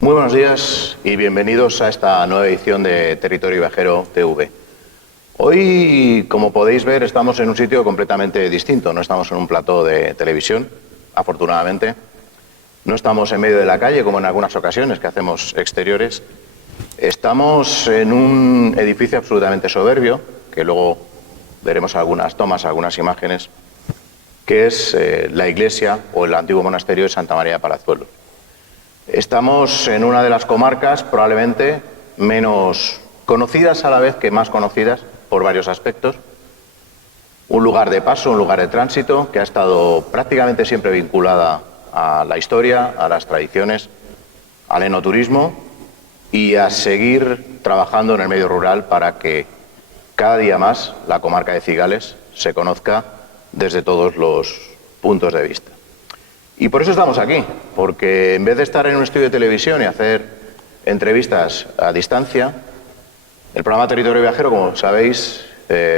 Muy buenos días y bienvenidos a esta nueva edición de Territorio Viajero TV. Hoy, como podéis ver, estamos en un sitio completamente distinto. No estamos en un plató de televisión, afortunadamente. No estamos en medio de la calle, como en algunas ocasiones que hacemos exteriores. Estamos en un edificio absolutamente soberbio, que luego veremos algunas tomas, algunas imágenes, que es la iglesia o el antiguo monasterio de Santa María de Palazuelos. Estamos en una de las comarcas probablemente menos conocidas a la vez que más conocidas por varios aspectos. Un lugar de paso, un lugar de tránsito que ha estado prácticamente siempre vinculada a la historia, a las tradiciones, al enoturismo y a seguir trabajando en el medio rural para que cada día más la comarca de Cigales se conozca desde todos los puntos de vista. Y por eso estamos aquí, porque en vez de estar en un estudio de televisión y hacer entrevistas a distancia, el programa Territorio Viajero, como sabéis,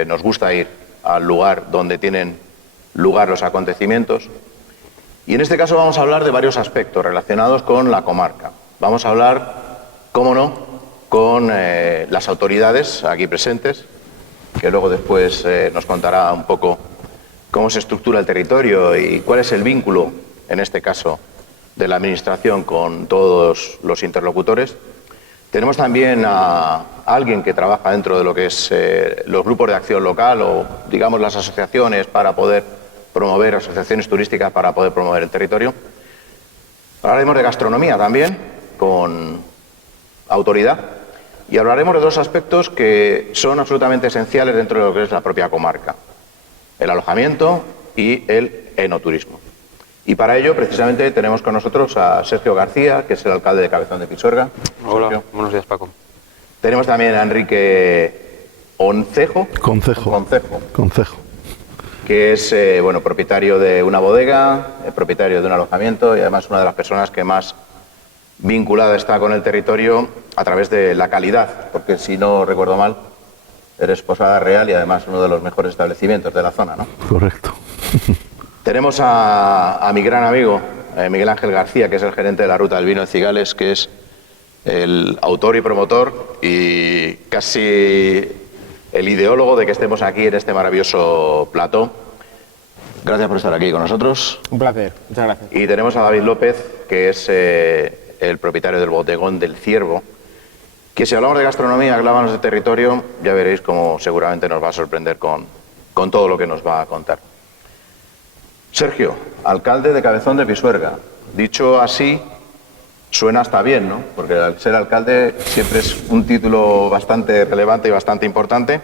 nos gusta ir al lugar donde tienen lugar los acontecimientos. Y en este caso vamos a hablar de varios aspectos relacionados con la comarca. Vamos a hablar, cómo no, con las autoridades aquí presentes, que luego después nos contará un poco cómo se estructura el territorio y cuál es el vínculo, en este caso, de la Administración con todos los interlocutores. Tenemos también a alguien que trabaja dentro de lo que es los grupos de acción local o, digamos, las asociaciones para poder promover, asociaciones turísticas para poder promover el territorio. Hablaremos de gastronomía también, con autoridad, y hablaremos de dos aspectos que son absolutamente esenciales dentro de lo que es la propia comarca: el alojamiento y el enoturismo. Y para ello, precisamente, tenemos con nosotros a Sergio García, que es el alcalde de Cabezón de Pisuerga. Hola, Sergio. buenos días, Paco. Tenemos también a Enrique Concejo, que es propietario de una bodega, propietario de un alojamiento y además una de las personas que más vinculada está con el territorio a través de la calidad, porque si no recuerdo mal, eres Posada Real y además uno de los mejores establecimientos de la zona, ¿no? Correcto. Tenemos a mi gran amigo, Miguel Ángel García, que es el gerente de la Ruta del Vino de Cigales, que es el autor y promotor y casi el ideólogo de que estemos aquí en este maravilloso plató. Gracias por estar aquí con nosotros. Un placer, muchas gracias. Y tenemos a David López, que es el propietario del bodegón del Ciervo, que si hablamos de gastronomía, hablamos de territorio, ya veréis cómo seguramente nos va a sorprender con todo lo que nos va a contar. Sergio, alcalde de Cabezón de Pisuerga. Dicho así, suena hasta bien, ¿no? Porque al ser alcalde siempre es un título bastante relevante y bastante importante.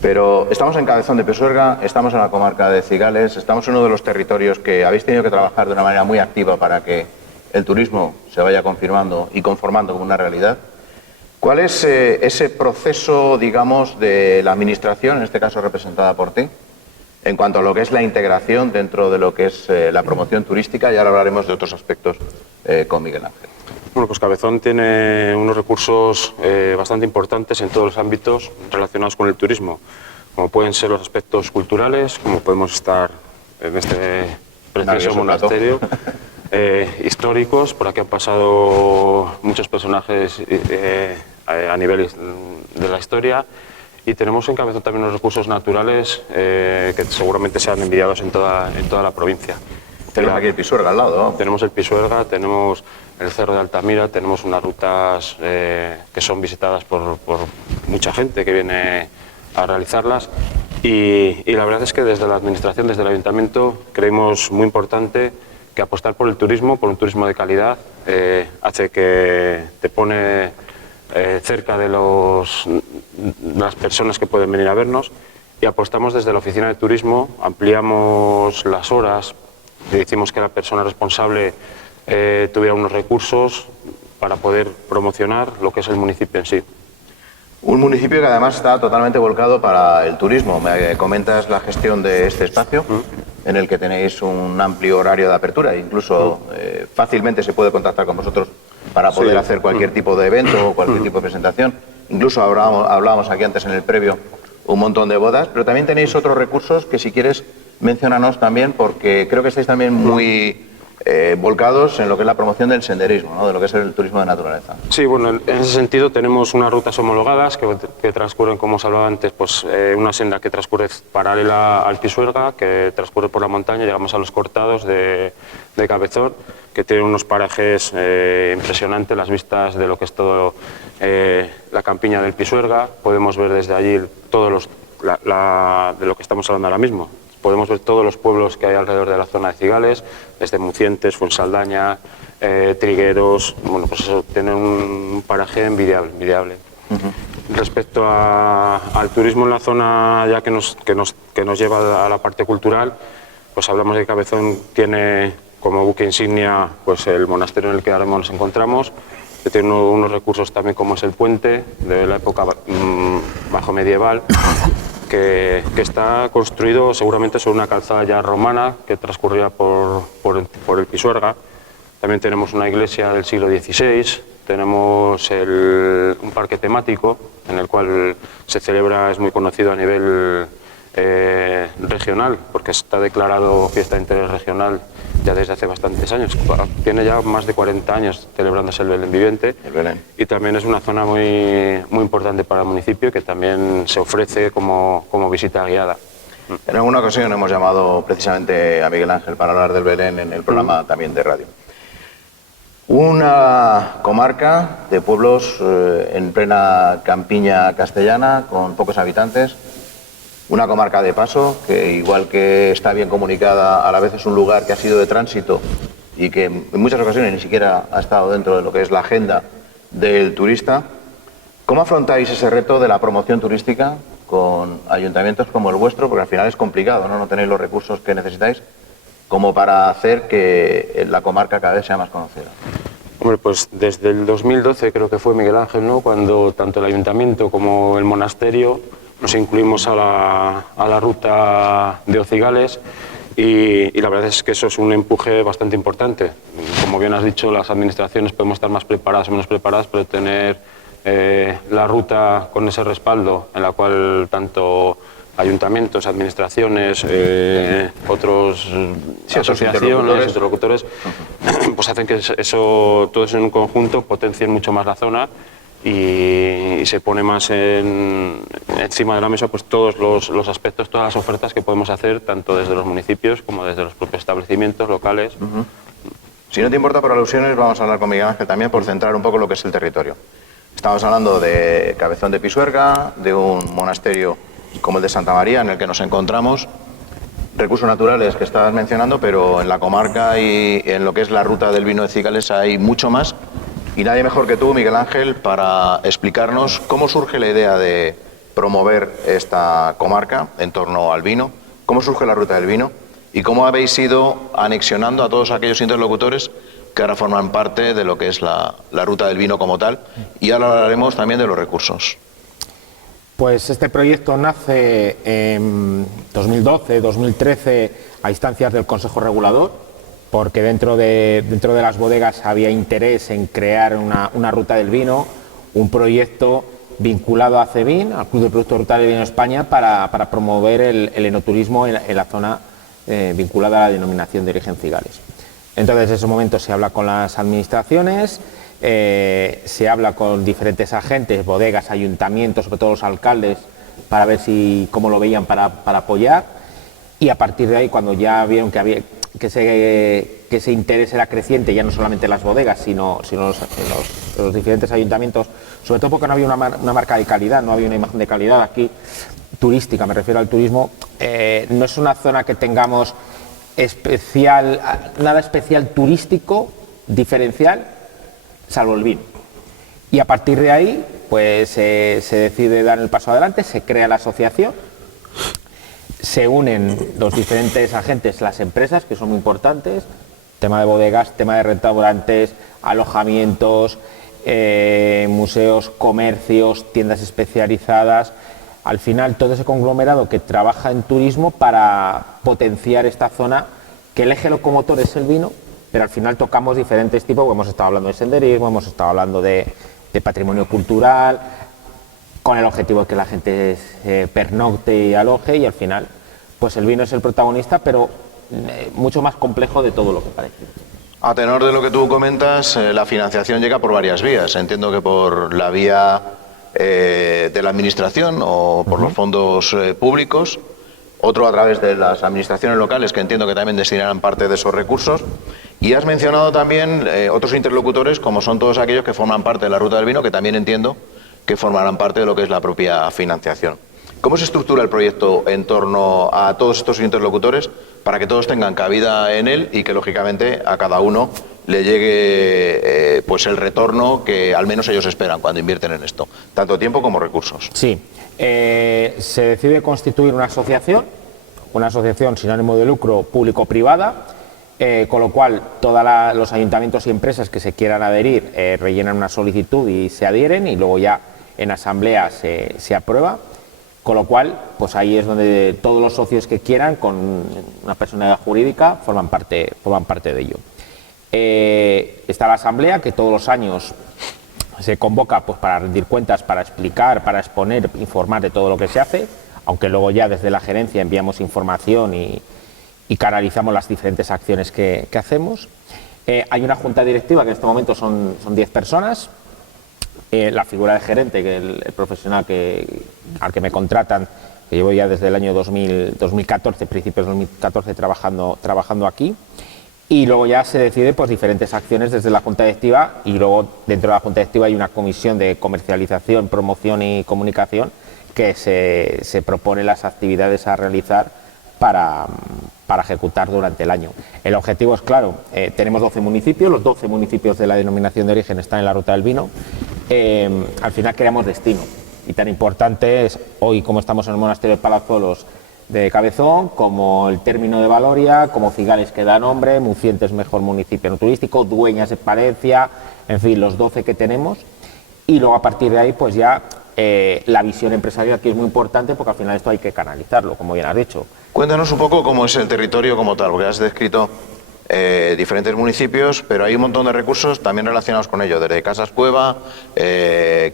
Pero estamos en Cabezón de Pisuerga, estamos en la comarca de Cigales, estamos en uno de los territorios que habéis tenido que trabajar de una manera muy activa para que el turismo se vaya confirmando y conformando como una realidad. ¿Cuál es ese proceso, digamos, de la Administración, en este caso representada por ti, en cuanto a lo que es la integración dentro de lo que es la promoción turística? Y ahora hablaremos de otros aspectos con Miguel Ángel. Bueno, pues Cabezón tiene unos recursos bastante importantes en todos los ámbitos relacionados con el turismo, como pueden ser los aspectos culturales, como podemos estar en este precioso monasterio, históricos, por aquí han pasado muchos personajes a nivel de la historia. Y tenemos en Cabezón también unos recursos naturales que seguramente sean envidiados en toda la provincia. Tenemos aquí el Pisuerga al lado, ¿no? Tenemos el Pisuerga, tenemos el Cerro de Altamira, tenemos unas rutas que son visitadas por mucha gente que viene a realizarlas. Y la verdad es que desde la Administración, desde el Ayuntamiento, creemos muy importante que apostar por el turismo, por un turismo de calidad, hace que te pone cerca de las personas que pueden venir a vernos, y apostamos desde la Oficina de Turismo, ampliamos las horas, le decimos que la persona responsable tuviera unos recursos para poder promocionar lo que es el municipio en sí. Un municipio que además está totalmente volcado para el turismo. Me comentas la gestión de este espacio, en el que tenéis un amplio horario de apertura, incluso fácilmente se puede contactar con vosotros para poder hacer cualquier tipo de evento o cualquier tipo de presentación. Incluso hablábamos aquí antes en el previo un montón de bodas, pero también tenéis otros recursos que, si quieres, menciónanos también, porque creo que estáis también muy volcados en lo que es la promoción del senderismo, ¿no? De lo que es el turismo de naturaleza. Sí, bueno, en ese sentido tenemos unas rutas homologadas que transcurren, como os hablaba antes, pues una senda que transcurre paralela al Pisuerga, que transcurre por la montaña, llegamos a los Cortados de Cabezón, que tiene unos parajes impresionantes, las vistas de lo que es todo la campiña del Pisuerga. Podemos ver desde allí todos de lo que estamos hablando ahora mismo. Podemos ver todos los pueblos que hay alrededor de la zona de Cigales, desde Mucientes, Fuensaldaña, Trigueros. Bueno, pues eso tiene un paraje envidiable. Respecto al turismo en la zona, ya que nos lleva a la parte cultural, pues hablamos de que Cabezón tiene como buque insignia pues el monasterio en el que ahora nos encontramos, que tiene unos recursos también como es el puente de la época bajo medieval, que está construido seguramente sobre una calzada ya romana que transcurría por el Pisuerga. También tenemos una iglesia del siglo XVI, tenemos un parque temático en el cual se celebra, es muy conocido a nivel regional, porque está declarado fiesta de interés regional ya desde hace bastantes años. Tiene ya más de 40 años celebrándose el Belén viviente. El Belén. Y también es una zona muy importante para el municipio, que también se ofrece como visita guiada. En alguna ocasión hemos llamado precisamente a Miguel Ángel para hablar del Belén en el programa también de radio. Una comarca de pueblos en plena campiña castellana, con pocos habitantes. Una comarca de paso, que igual que está bien comunicada, a la vez es un lugar que ha sido de tránsito y que en muchas ocasiones ni siquiera ha estado dentro de lo que es la agenda del turista. ¿Cómo afrontáis ese reto de la promoción turística con ayuntamientos como el vuestro? Porque al final es complicado, ¿no? No tenéis los recursos que necesitáis como para hacer que la comarca cada vez sea más conocida. Hombre, pues desde el 2012 creo que fue Miguel Ángel, ¿no? Cuando tanto el ayuntamiento como el monasterio nos incluimos a la ruta de Ocigales y la verdad es que eso es un empuje bastante importante. Como bien has dicho, las administraciones podemos estar más preparadas o menos preparadas, pero tener la ruta con ese respaldo en la cual tanto ayuntamientos, administraciones, otros asociaciones, interlocutores, pues hacen que todos en un conjunto potencien mucho más la zona y se pone más encima de la mesa pues todos los aspectos, todas las ofertas que podemos hacer tanto desde los municipios como desde los propios establecimientos locales. Si no te importa, por alusiones, vamos a hablar con Miguel Ángel también por centrar un poco lo que es el territorio. Estamos hablando de Cabezón de Pisuerga, de un monasterio como el de Santa María, en el que nos encontramos, recursos naturales que estabas mencionando, pero en la comarca y en lo que es la ruta del vino de Cigales hay mucho más. Y nadie mejor que tú, Miguel Ángel, para explicarnos cómo surge la idea de promover esta comarca en torno al vino, cómo surge la ruta del vino y cómo habéis ido anexionando a todos aquellos interlocutores que ahora forman parte de lo que es la ruta del vino como tal. Y ahora hablaremos también de los recursos. Pues este proyecto nace en 2012, 2013 a instancias del Consejo Regulador, porque dentro de las bodegas había interés en crear una ruta del vino, un proyecto vinculado a CEVIN, al Club de Productos Frutales del Vino España, para promover el enoturismo en la zona vinculada a la denominación de origen Cigales. Entonces, en ese momento se habla con las administraciones, se habla con diferentes agentes, bodegas, ayuntamientos, sobre todo los alcaldes, para ver cómo lo veían para apoyar, y a partir de ahí, cuando ya vieron que ese interés era creciente, ya no solamente en las bodegas, sino los diferentes ayuntamientos, sobre todo porque no había una marca de calidad, no había una imagen de calidad aquí, turística, me refiero al turismo. No es una zona que tengamos nada especial turístico, diferencial, salvo el vino. Y a partir de ahí, pues se decide dar el paso adelante, se crea la asociación, se unen los diferentes agentes, las empresas, que son muy importantes, tema de bodegas, tema de restaurantes, alojamientos, museos, comercios, tiendas especializadas. Al final, todo ese conglomerado que trabaja en turismo para potenciar esta zona, que el eje locomotor es el vino, pero al final tocamos diferentes tipos, hemos estado hablando de senderismo, hemos estado hablando de patrimonio cultural, con el objetivo de que la gente pernocte y aloje, y al final pues el vino es el protagonista, pero mucho más complejo de todo lo que parece. A tenor de lo que tú comentas, la financiación llega por varias vías. Entiendo que por la vía de la administración o por los fondos públicos, otro a través de las administraciones locales, que entiendo que también destinarán parte de esos recursos. Y has mencionado también otros interlocutores, como son todos aquellos que forman parte de la Ruta del Vino, que también entiendo que formarán parte de lo que es la propia financiación. ¿Cómo se estructura el proyecto en torno a todos estos interlocutores para que todos tengan cabida en él y que, lógicamente, a cada uno le llegue pues el retorno que al menos ellos esperan cuando invierten en esto, tanto tiempo como recursos? Sí, se decide constituir una asociación sin ánimo de lucro público-privada, con lo cual todos los ayuntamientos y empresas que se quieran adherir rellenan una solicitud y se adhieren, y luego ya en asamblea se aprueba. Con lo cual, pues ahí es donde todos los socios que quieran, con una personalidad jurídica, forman parte de ello. Está la asamblea, que todos los años se convoca pues para rendir cuentas, para explicar, para exponer, informar de todo lo que se hace, aunque luego ya desde la gerencia enviamos información y canalizamos las diferentes acciones que hacemos. Hay una junta directiva que en este momento son 10 personas. La figura de gerente, que el profesional al que me contratan, que llevo ya desde el año 2014, principios de 2014, trabajando aquí, y luego ya se decide pues diferentes acciones desde la junta directiva, y luego dentro de la junta directiva hay una comisión de comercialización, promoción y comunicación que se propone las actividades a realizar para ejecutar durante el año. El objetivo es claro, tenemos 12 municipios, los 12 municipios de la denominación de origen están en la Ruta del Vino. Al final creamos destino, y tan importante es hoy, como estamos en el monasterio de Palazuelos de Cabezón, como el término de Valoria, como Cigales, que da nombre, Mucientes, mejor municipio no turístico, Dueñas de Palencia, en fin, los 12 que tenemos. Y luego a partir de ahí pues ya la visión empresarial, que es muy importante, porque al final esto hay que canalizarlo, como bien has dicho. Cuéntanos un poco cómo es el territorio como tal, porque has descrito diferentes municipios, pero hay un montón de recursos también relacionados con ello, desde casas cueva,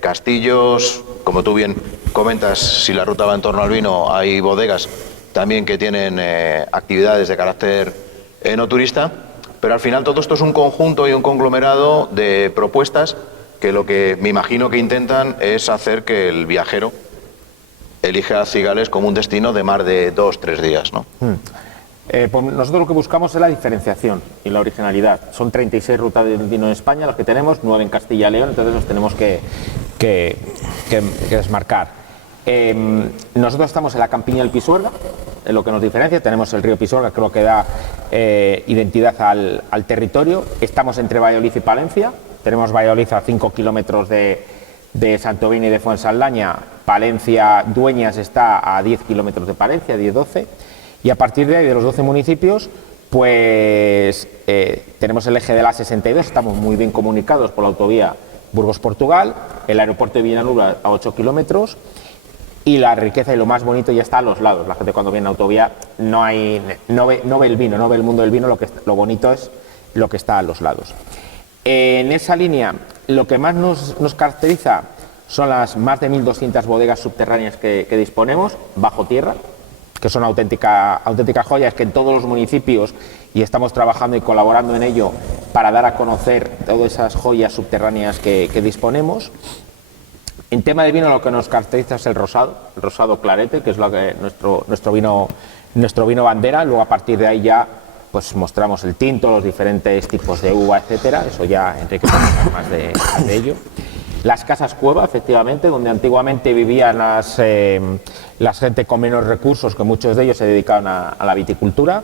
castillos, como tú bien comentas, si la ruta va en torno al vino, hay bodegas también que tienen actividades de carácter no turista, pero al final todo esto es un conjunto y un conglomerado de propuestas que lo que me imagino que intentan es hacer que el viajero elija Cigales como un destino de más de 2-3 días, ¿no? Pues nosotros lo que buscamos es la diferenciación y la originalidad. Son 36 rutas del vino en España las que tenemos, 9 en Castilla y León, entonces los tenemos que desmarcar. Nosotros estamos en la campiña del Pisuerga, es lo que nos diferencia. Tenemos el río Pisuerga, que es lo que da identidad al territorio. Estamos entre Valladolid y Palencia. Tenemos Valladolid a 5 kilómetros de Santovino y de Fuensaldaña. Palencia, Dueñas está a 10 kilómetros de Palencia, 10-12. Y a partir de ahí, de los 12 municipios, pues tenemos el eje de la 62, estamos muy bien comunicados por la autovía Burgos-Portugal, el aeropuerto de Villanura a 8 kilómetros, y la riqueza y lo más bonito ya está a los lados. La gente cuando viene en autovía no ve el vino, no ve el mundo del vino, lo bonito es lo que está a los lados. En esa línea, lo que más nos caracteriza son las más de 1.200 bodegas subterráneas que disponemos, bajo tierra, que son auténticas joyas, que en todos los municipios, y estamos trabajando y colaborando en ello para dar a conocer todas esas joyas subterráneas que disponemos. En tema de vino, lo que nos caracteriza es el rosado clarete, que es lo que nuestro vino bandera. Luego a partir de ahí ya pues mostramos el tinto, los diferentes tipos de uva, etcétera. Eso ya Enrique puede hablar más de ello. Las casas cueva, efectivamente, donde antiguamente vivían la gente con menos recursos, que muchos de ellos se dedicaban a la viticultura.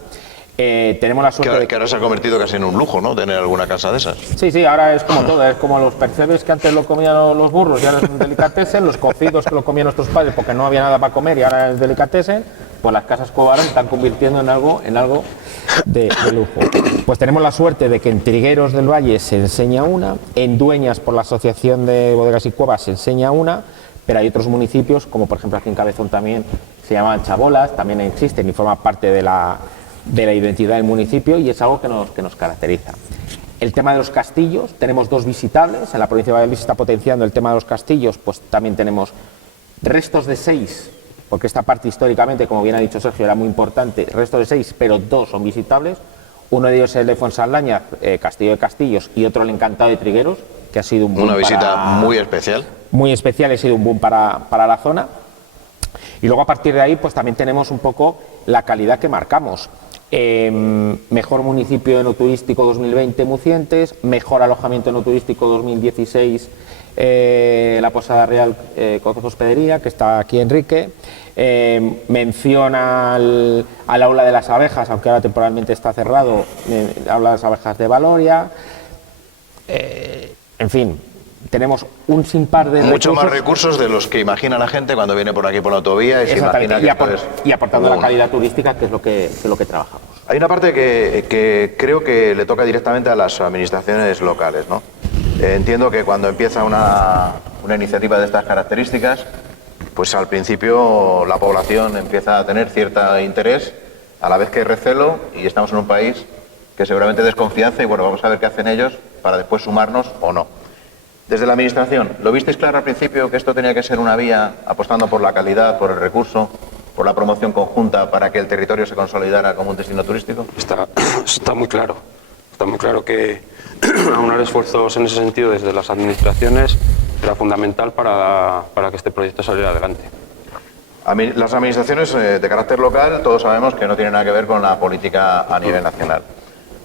Tenemos la suerte que ahora se ha convertido casi en un lujo, ¿no?, tener alguna casa de esas. Sí, ahora es como todo, es como los percebes que antes lo comían los burros y ahora es un delicatessen, los cocidos que lo comían nuestros padres porque no había nada para comer y ahora es delicatessen, pues las casas cueva se están convirtiendo en algo de lujo. Pues tenemos la suerte de que en Trigueros del Valle se enseña una, en Dueñas por la Asociación de Bodegas y Cuevas se enseña una, pero hay otros municipios, como por ejemplo aquí en Cabezón también se llaman chabolas, también existen y forman parte de la identidad del municipio, y es algo que nos caracteriza. El tema de los castillos, tenemos 2 visitables, en la provincia de Valladolid se está potenciando el tema de los castillos, pues también tenemos restos de 6, porque esta parte históricamente, como bien ha dicho Sergio, era muy importante, restos de 6, pero 2 son visitables, Uno de ellos es el de Fuensaldaña, Castillo de Castillos, y otro el Encantado de Trigueros, que ha sido un boom una visita muy especial. Muy especial, ha sido un boom para la zona. Y luego a partir de ahí pues también tenemos un poco la calidad que marcamos. Mejor municipio enoturístico 2020 Mucientes, mejor alojamiento enoturístico 2016 la Posada Real Cozo Hospedería, que está aquí Enrique. Mención al Aula de las Abejas, aunque ahora temporalmente está cerrado, Aula de las Abejas de Valoria. En fin, tenemos un sinfar de mucho más recursos de los que imagina la gente cuando viene por aquí por la autovía y se imagina que y aportando la calidad turística, que es lo que trabajamos. Hay una parte que creo que le toca directamente a las administraciones locales, ¿no? Entiendo que cuando empieza una iniciativa de estas características, pues al principio la población empieza a tener cierto interés, a la vez que recelo, y estamos en un país que seguramente desconfianza, y bueno, vamos a ver qué hacen ellos para después sumarnos o no. Desde la Administración, ¿lo visteis claro al principio que esto tenía que ser una vía apostando por la calidad, por el recurso, por la promoción conjunta para que el territorio se consolidara como un destino turístico? Está muy claro. Está muy claro que aunar esfuerzos en ese sentido desde las administraciones era fundamental para que este proyecto saliera adelante. Las administraciones de carácter local, todos sabemos que no tienen nada que ver con la política a nivel nacional.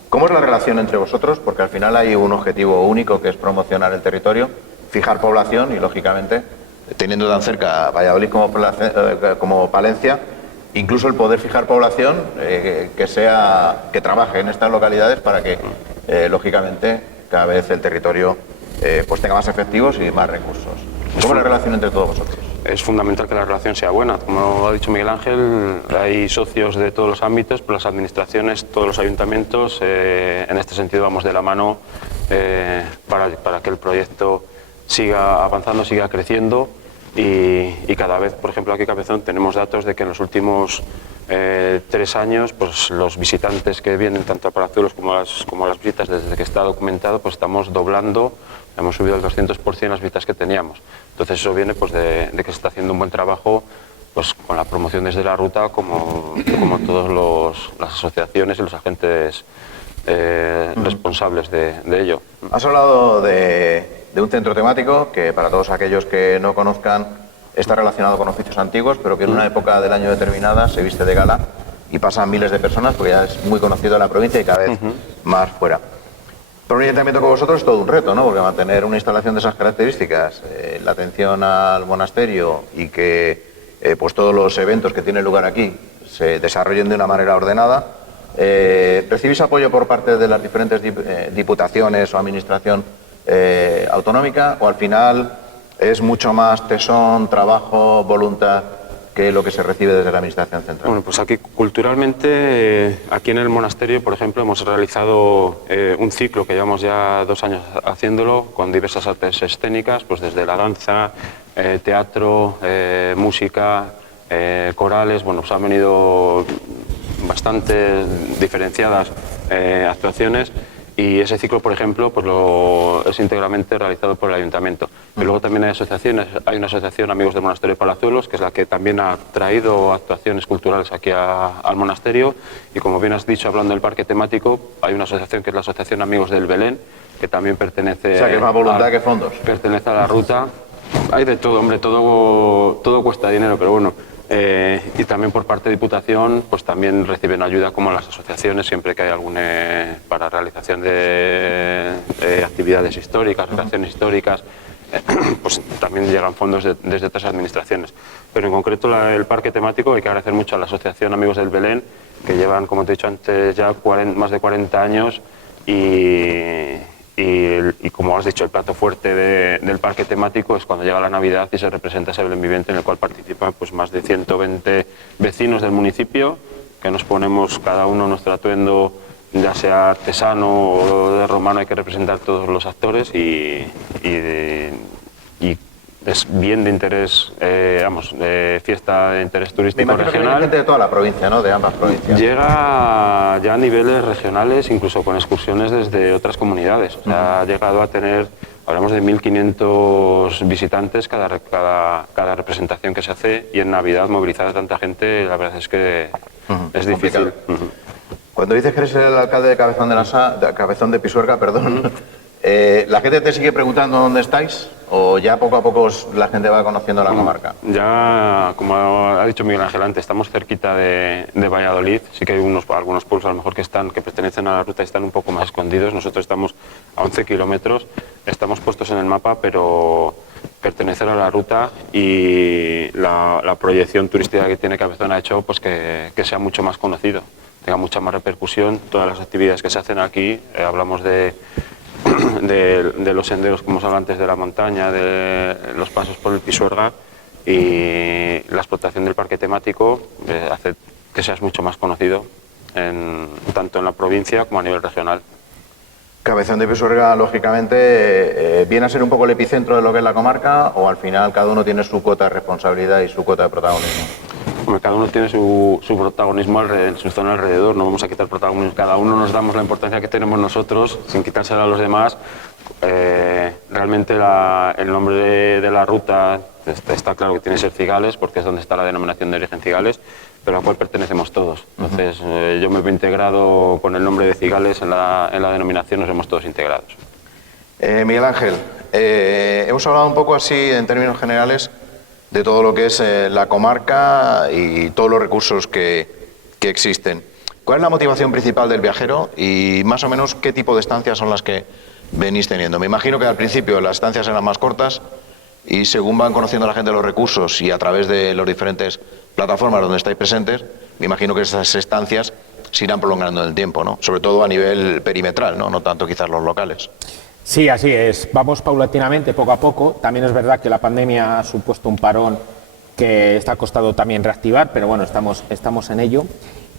¿Cómo es la relación entre vosotros? Porque al final hay un objetivo único, que es promocionar el territorio, fijar población y, lógicamente, teniendo tan cerca Valladolid como Palencia, incluso el poder fijar población que trabaje en estas localidades para que, lógicamente, cada vez el territorio pues tenga más efectivos y más recursos. ¿Cómo es la relación entre todos vosotros? Es fundamental que la relación sea buena. Como ha dicho Miguel Ángel, hay socios de todos los ámbitos, pero las administraciones, todos los ayuntamientos, en este sentido vamos de la mano para que el proyecto siga avanzando, siga creciendo y cada vez, por ejemplo, aquí en Cabezón tenemos datos de que en los últimos 3 años pues los visitantes que vienen tanto a Palazuelos como a las visitas, desde que está documentado, pues estamos doblando, hemos subido el 200% las visitas que teníamos. Entonces eso viene pues de que se está haciendo un buen trabajo pues con la promoción desde la ruta como todas las asociaciones y los agentes responsables de ello. Has hablado de un centro temático que, para todos aquellos que no conozcan, está relacionado con oficios antiguos, pero que en una época del año determinada se viste de gala y pasan miles de personas, porque ya es muy conocido en la provincia y cada vez más fuera. Pero un ayuntamiento como vosotros es todo un reto, ¿no? Porque mantener una instalación de esas características, la atención al monasterio y que pues todos los eventos que tienen lugar aquí se desarrollen de una manera ordenada. ¿Recibís apoyo por parte de las diferentes diputaciones o administración autonómica, o al final es mucho más tesón, trabajo, voluntad que lo que se recibe desde la Administración Central? Bueno, pues aquí culturalmente, aquí en el monasterio, por ejemplo, hemos realizado un ciclo que llevamos ya 2 años haciéndolo, con diversas artes escénicas, pues desde la danza, teatro, música, corales. Bueno, pues han venido bastante diferenciadas actuaciones. Y ese ciclo, por ejemplo, pues es íntegramente realizado por el Ayuntamiento. Y luego también hay asociaciones, hay una asociación Amigos del Monasterio de Palazuelos, que es la que también ha traído actuaciones culturales aquí al monasterio. Y como bien has dicho, hablando del parque temático, hay una asociación que es la Asociación Amigos del Belén, que también pertenece... O sea, que es más voluntad que fondos. Pertenece a la ruta. Hay de todo, hombre, todo cuesta dinero, pero bueno. Y también por parte de Diputación pues también reciben ayuda, como las asociaciones, siempre que hay algún para realización de actividades históricas, recreaciones históricas, pues también llegan fondos desde otras administraciones. Pero en concreto el parque temático hay que agradecer mucho a la Asociación Amigos del Belén, que llevan, como te he dicho antes, ya más de 40 años y como has dicho, el plato fuerte del parque temático es cuando llega la Navidad y se representa ese Belén viviente, en el cual participan pues más de 120 vecinos del municipio, que nos ponemos cada uno nuestro atuendo, ya sea artesano o de romano. Hay que representar todos los actores y es bien de interés, de fiesta de interés turístico regional. Que hay gente de toda la provincia, ¿no? De ambas provincias. Llega ya a niveles regionales, incluso con excursiones desde otras comunidades. O sea, ha llegado a tener, hablamos de 1.500 visitantes cada representación que se hace, y en Navidad movilizar a tanta gente, la verdad es que es difícil. Cuando dices que eres el alcalde de Cabezón de Pisuerga, perdón, ¿la gente te sigue preguntando dónde estáis? ¿O ya poco a poco la gente va conociendo la comarca? Ya, como ha dicho Miguel Ángel antes, estamos cerquita de Valladolid. Sí que hay algunos pueblos a lo mejor que pertenecen a la ruta y están un poco más escondidos. Nosotros estamos a 11 kilómetros, estamos puestos en el mapa, pero pertenecer a la ruta y la proyección turística que tiene Cabezón ha hecho pues que sea mucho más conocido, tenga mucha más repercusión. Todas las actividades que se hacen aquí, hablamos de los senderos, como os hablaba antes, de la montaña, de los pasos por el Pisuerga, y la explotación del parque temático hace que seas mucho más conocido tanto en la provincia como a nivel regional. Cabezón de Pisuerga, lógicamente, ¿viene a ser un poco el epicentro de lo que es la comarca o al final cada uno tiene su cuota de responsabilidad y su cuota de protagonismo? Bueno, cada uno tiene su protagonismo en su zona alrededor, no vamos a quitar protagonismo, cada uno nos damos la importancia que tenemos nosotros sin quitársela a los demás. Realmente el nombre de la ruta está claro que tiene que ser Cigales, porque es donde está la denominación de origen Cigales, pero a la cual pertenecemos todos. Entonces yo me he integrado con el nombre de Cigales en la denominación, nos hemos todos integrados. Miguel Ángel, hemos hablado un poco así en términos generales de todo lo que es la comarca y todos los recursos que existen. ¿Cuál es la motivación principal del viajero y más o menos qué tipo de estancias son las que venís teniendo? Me imagino que al principio las estancias eran más cortas y según van conociendo la gente los recursos y a través de las diferentes plataformas donde estáis presentes, me imagino que esas estancias se irán prolongando en el tiempo, ¿no? Sobre todo a nivel perimetral, no tanto quizás los locales. Sí, así es. Vamos paulatinamente, poco a poco. También es verdad que la pandemia ha supuesto un parón que está costado también reactivar, pero bueno, estamos en ello.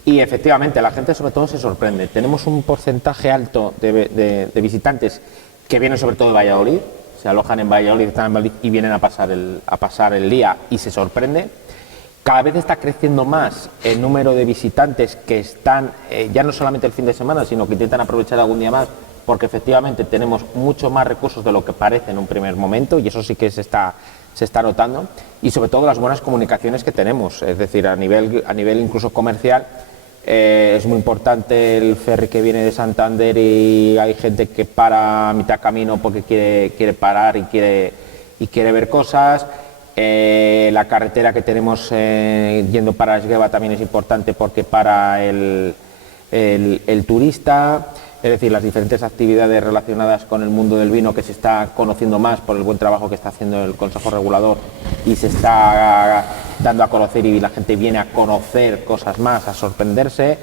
Y efectivamente, la gente sobre todo se sorprende. Tenemos un porcentaje alto de visitantes que vienen sobre todo de Valladolid, se alojan en Valladolid, están en Valladolid y vienen a pasar el día y se sorprende. Cada vez está creciendo más el número de visitantes que están ya no solamente el fin de semana, sino que intentan aprovechar algún día más, porque efectivamente tenemos mucho más recursos de lo que parece en un primer momento y eso sí que se está notando, y sobre todo las buenas comunicaciones que tenemos, es decir, a nivel incluso comercial. Es muy importante el ferry que viene de Santander y hay gente que para a mitad camino porque quiere parar y quiere ver cosas. La carretera que tenemos yendo para Esgueva también es importante porque para el turista. Es decir, las diferentes actividades relacionadas con el mundo del vino que se está conociendo más por el buen trabajo que está haciendo el Consejo Regulador y se está dando a conocer y la gente viene a conocer cosas más, a sorprenderse.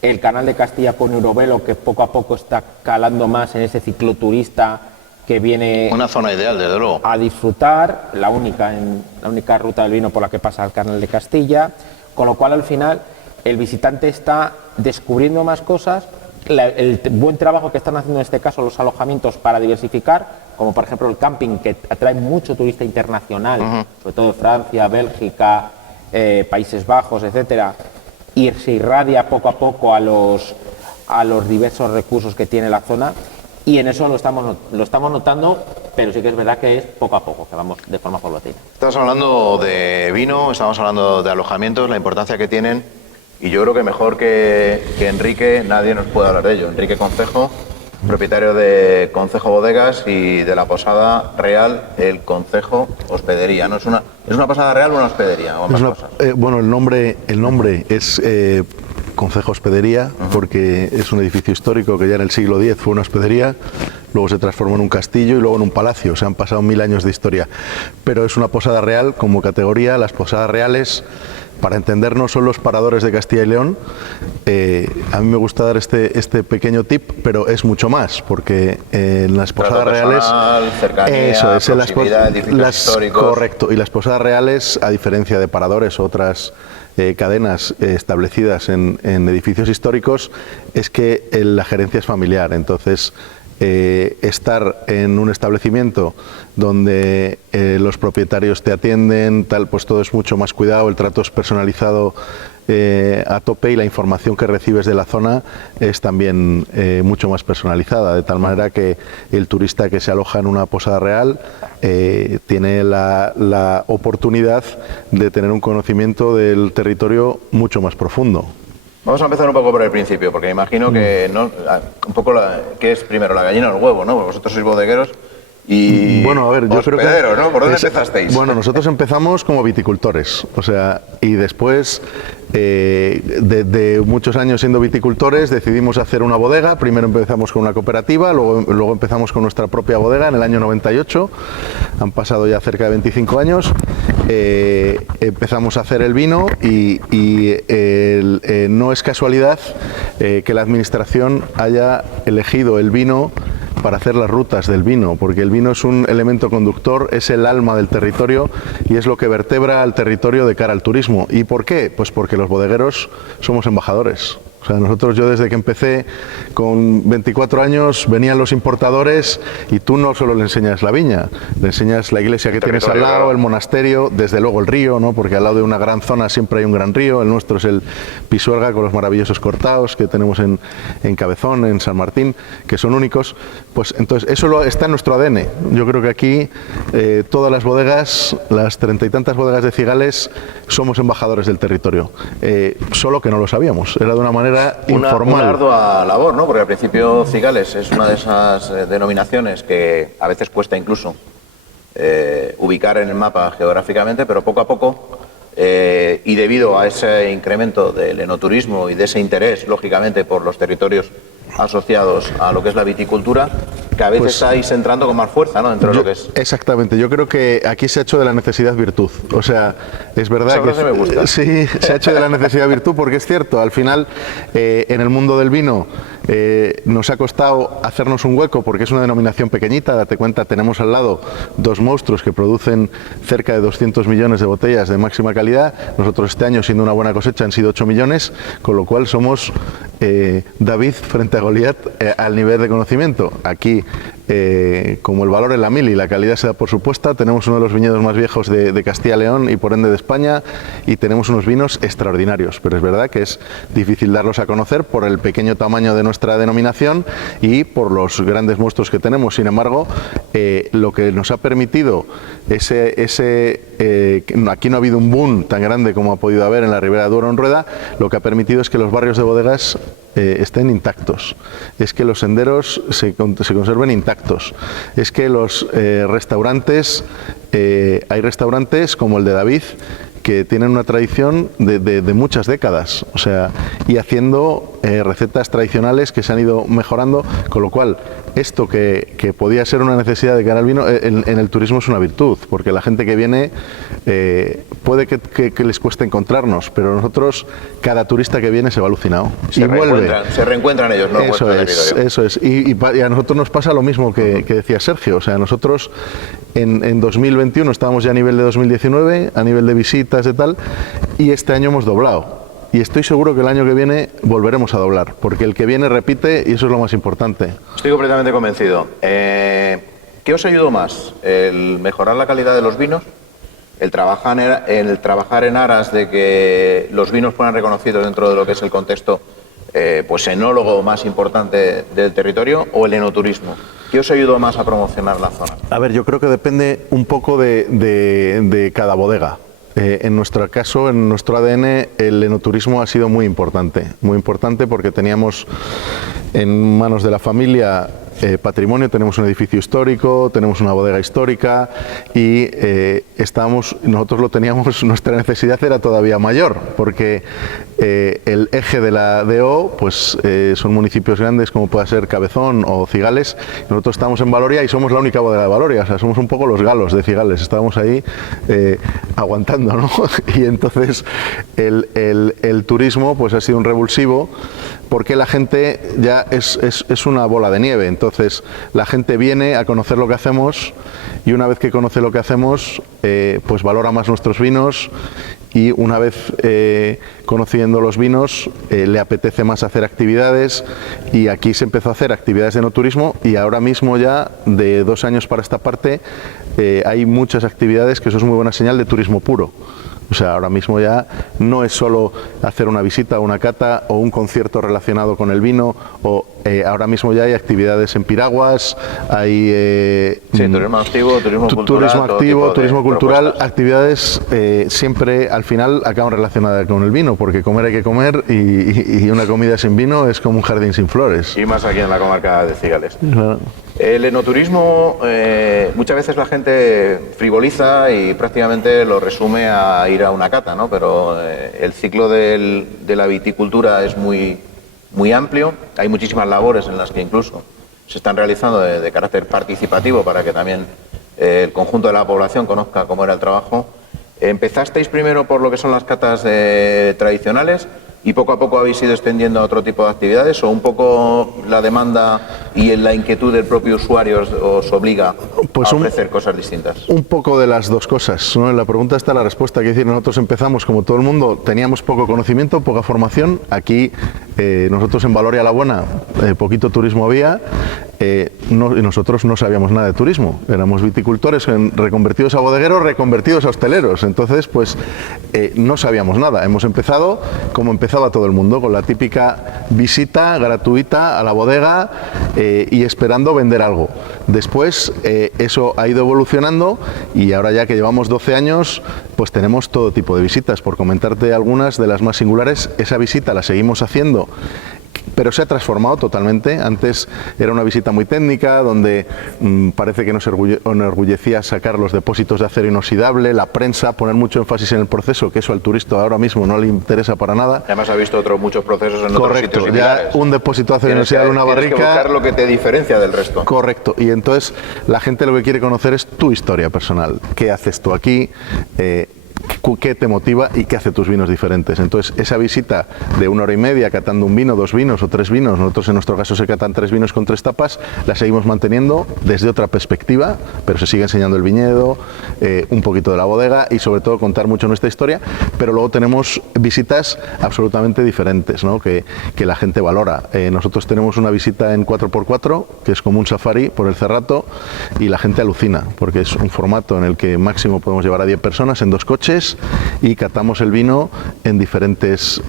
El Canal de Castilla con Eurovelo, que poco a poco está calando más en ese cicloturista que viene... Una zona ideal, desde luego. A disfrutar, la única ruta del vino por la que pasa el Canal de Castilla, con lo cual al final el visitante está descubriendo más cosas. El buen trabajo que están haciendo en este caso los alojamientos para diversificar, como por ejemplo el camping, que atrae mucho turista internacional, sobre todo de Francia, Bélgica, Países Bajos, etcétera, y se irradia poco a poco a los diversos recursos que tiene la zona, y en eso lo estamos notando, pero sí que es verdad que es poco a poco, que vamos de forma paulatina. Estamos hablando de vino, estamos hablando de alojamientos, la importancia que tienen. Y yo creo que mejor que Enrique nadie nos puede hablar de ello. Enrique Concejo, propietario de Concejo Bodegas y de la Posada Real, el Concejo Hospedería. ¿No es una Posada Real o una hospedería? ¿O ambas cosas? Bueno, el nombre es Concejo Hospedería porque es un edificio histórico que ya en el siglo X fue una hospedería, luego se transformó en un castillo y luego en un palacio. Se han pasado 1000 años de historia. Pero es una posada real como categoría. Las posadas reales, para entendernos, son los paradores de Castilla y León. A mí me gusta dar este pequeño tip, pero es mucho más, porque en las posadas reales... Cercanía, eso es, proximidad, edificios históricos... Correcto, y las posadas reales, a diferencia de paradores o otras cadenas establecidas en edificios históricos, es que la gerencia es familiar. Entonces, estar en un establecimiento donde los propietarios te atienden, pues todo es mucho más cuidado, el trato es personalizado a tope y la información que recibes de la zona es también mucho más personalizada, de tal manera que el turista que se aloja en una posada real tiene la oportunidad de tener un conocimiento del territorio mucho más profundo. Vamos a empezar un poco por el principio, porque imagino que no, un poco ¿qué es primero, la gallina o el huevo, no? Porque vosotros sois bodegueros y bueno, a ver, yo creo hospederos, que ¿no? ¿Por dónde empezasteis? Bueno, nosotros empezamos como viticultores, o sea, y después de muchos años siendo viticultores decidimos hacer una bodega. Primero empezamos con una cooperativa, luego empezamos con nuestra propia bodega en el año 98. Han pasado ya cerca de 25 años. Empezamos a hacer el vino y no es casualidad que la administración haya elegido el vino para hacer las rutas del vino, porque el vino es un elemento conductor, es el alma del territorio y es lo que vertebra al territorio de cara al turismo. ¿Y por qué? Pues porque los bodegueros somos embajadores. O sea, nosotros, yo desde que empecé con 24 años, venían los importadores y tú no solo le enseñas la viña, le enseñas la iglesia que tienes al lado, el monasterio, desde luego el río, ¿no? Porque al lado de una gran zona siempre hay un gran río. El nuestro es el Pisuerga, con los maravillosos cortados que tenemos en Cabezón, en San Martín, que son únicos. Pues entonces eso está en nuestro ADN. Yo creo que aquí todas las bodegas, las 30 y tantas bodegas de Cigales, somos embajadores del territorio. Solo que no lo sabíamos, era de una manera informal. Una ardua labor, ¿no? Porque al principio Cigales es una de esas denominaciones que a veces cuesta incluso ubicar en el mapa geográficamente, pero poco a poco, y debido a ese incremento del enoturismo y de ese interés, lógicamente, por los territorios asociados a lo que es la viticultura, que a veces estáis entrando con más fuerza, ¿no? Dentro de lo que es. Exactamente, yo creo que aquí se ha hecho de la necesidad virtud. O sea, es verdad Esa frase me gusta. Sí, se ha hecho de la necesidad virtud, porque es cierto, al final en el mundo del vino nos ha costado hacernos un hueco, porque es una denominación pequeñita. Date cuenta, tenemos al lado dos monstruos que producen cerca de 200 millones de botellas de máxima calidad. Nosotros este año, siendo una buena cosecha, han sido 8 millones, con lo cual somos David frente a Goliat al nivel de conocimiento. Aquí, como el valor en la mil y la calidad se da por supuesta, tenemos uno de los viñedos más viejos de Castilla y León y por ende de España, y tenemos unos vinos extraordinarios, pero es verdad que es difícil darlos a conocer por el pequeño tamaño de nuestra denominación y por los grandes monstruos que tenemos. Sin embargo, lo que nos ha permitido aquí no ha habido un boom tan grande como ha podido haber en la Ribera de Duero, en Rueda. Lo que ha permitido es que los barrios de bodegas estén intactos, es que los senderos se conserven intactos, es que los restaurantes, hay restaurantes como el de David que tienen una tradición de muchas décadas, o sea, y haciendo recetas tradicionales que se han ido mejorando, con lo cual esto que podía ser una necesidad de cara al vino, en el turismo es una virtud, porque la gente que viene puede que les cueste encontrarnos, pero nosotros, cada turista que viene se va alucinado y vuelve. Se reencuentran ellos, ¿no? Eso es. Y a nosotros nos pasa lo mismo que decía Sergio. O sea, nosotros en 2021 estábamos ya a nivel de 2019, a nivel de visitas y tal, y este año hemos doblado. Y estoy seguro que el año que viene volveremos a doblar, porque el que viene repite y eso es lo más importante. Estoy completamente convencido. ¿Qué os ayudó más? ¿El mejorar la calidad de los vinos? ¿El trabajar en aras de que los vinos fueran reconocidos dentro de lo que es el contexto enólogo más importante del territorio, o el enoturismo? ¿Qué os ayudó más a promocionar la zona? A ver, yo creo que depende un poco de cada bodega. En nuestro caso, en nuestro ADN, el enoturismo ha sido muy importante porque teníamos en manos de la familia patrimonio, tenemos un edificio histórico, tenemos una bodega histórica y nosotros lo teníamos, nuestra necesidad era todavía mayor, porque el eje de la DO pues son municipios grandes como pueda ser Cabezón o Cigales. Nosotros estamos en Valoria y somos la única bodega de Valoria, o sea, somos un poco los galos de Cigales, estábamos ahí aguantando, ¿no? Y entonces el turismo pues ha sido un revulsivo, porque la gente ya es una bola de nieve. Entonces la gente viene a conocer lo que hacemos y una vez que conoce lo que hacemos pues valora más nuestros vinos, y una vez conociendo los vinos le apetece más hacer actividades, y aquí se empezó a hacer actividades de enoturismo y ahora mismo ya de 2 años para esta parte hay muchas actividades, que eso es muy buena señal de turismo puro. O sea, ahora mismo ya no es solo hacer una visita, una cata o un concierto relacionado con el vino, o ahora mismo ya hay actividades en piraguas, hay turismo activo, turismo cultural, actividades siempre al final acaban relacionadas con el vino, porque comer hay que comer y una comida sin vino es como un jardín sin flores. Y más aquí en la comarca de Cigales. Claro. El enoturismo, muchas veces la gente frivoliza y prácticamente lo resume a ir a una cata, ¿no? Pero el ciclo de la viticultura es muy amplio, hay muchísimas labores en las que incluso se están realizando de carácter participativo para que también el conjunto de la población conozca cómo era el trabajo. Empezasteis primero por lo que son las catas tradicionales y poco a poco habéis ido extendiendo a otro tipo de actividades, o un poco la demanda y la inquietud del propio usuario os obliga a ofrecer cosas distintas. Un poco de las dos cosas, ¿no? En la pregunta está la respuesta, que decir, nosotros empezamos como todo el mundo, teníamos poco conocimiento, poca formación. Aquí nosotros en Valoria la Buena poquito turismo había, y nosotros no sabíamos nada de turismo, éramos viticultores reconvertidos a bodegueros, reconvertidos a hosteleros, entonces pues no sabíamos nada. Hemos empezado como empezaba todo el mundo, con la típica visita gratuita a la bodega y esperando vender algo. Después eso ha ido evolucionando y ahora ya que llevamos 12 años pues tenemos todo tipo de visitas. Por comentarte algunas de las más singulares, esa visita la seguimos haciendo, pero se ha transformado totalmente. Antes era una visita muy técnica, donde parece que nos enorgullecía sacar los depósitos de acero inoxidable, la prensa, poner mucho énfasis en el proceso, que eso al turista ahora mismo no le interesa para nada. Además ha visto muchos procesos en otros sitios similares. Ya un depósito de acero inoxidable, una barrica. Tienes que buscar lo que te diferencia del resto. Correcto, y entonces la gente lo que quiere conocer es tu historia personal. ¿Qué haces tú aquí? ¿Qué te motiva y qué hace tus vinos diferentes? Entonces, esa visita de 1 hora y media catando un vino, 2 vinos o 3 vinos, nosotros en nuestro caso se catan 3 vinos con 3 tapas, la seguimos manteniendo desde otra perspectiva, pero se sigue enseñando el viñedo, un poquito de la bodega y sobre todo contar mucho nuestra historia, pero luego tenemos visitas absolutamente diferentes, ¿no? que la gente valora. Nosotros tenemos una visita en 4x4, que es como un safari por el Cerrato, y la gente alucina, porque es un formato en el que máximo podemos llevar a 10 personas en 2 coches, y catamos el vino en diferentes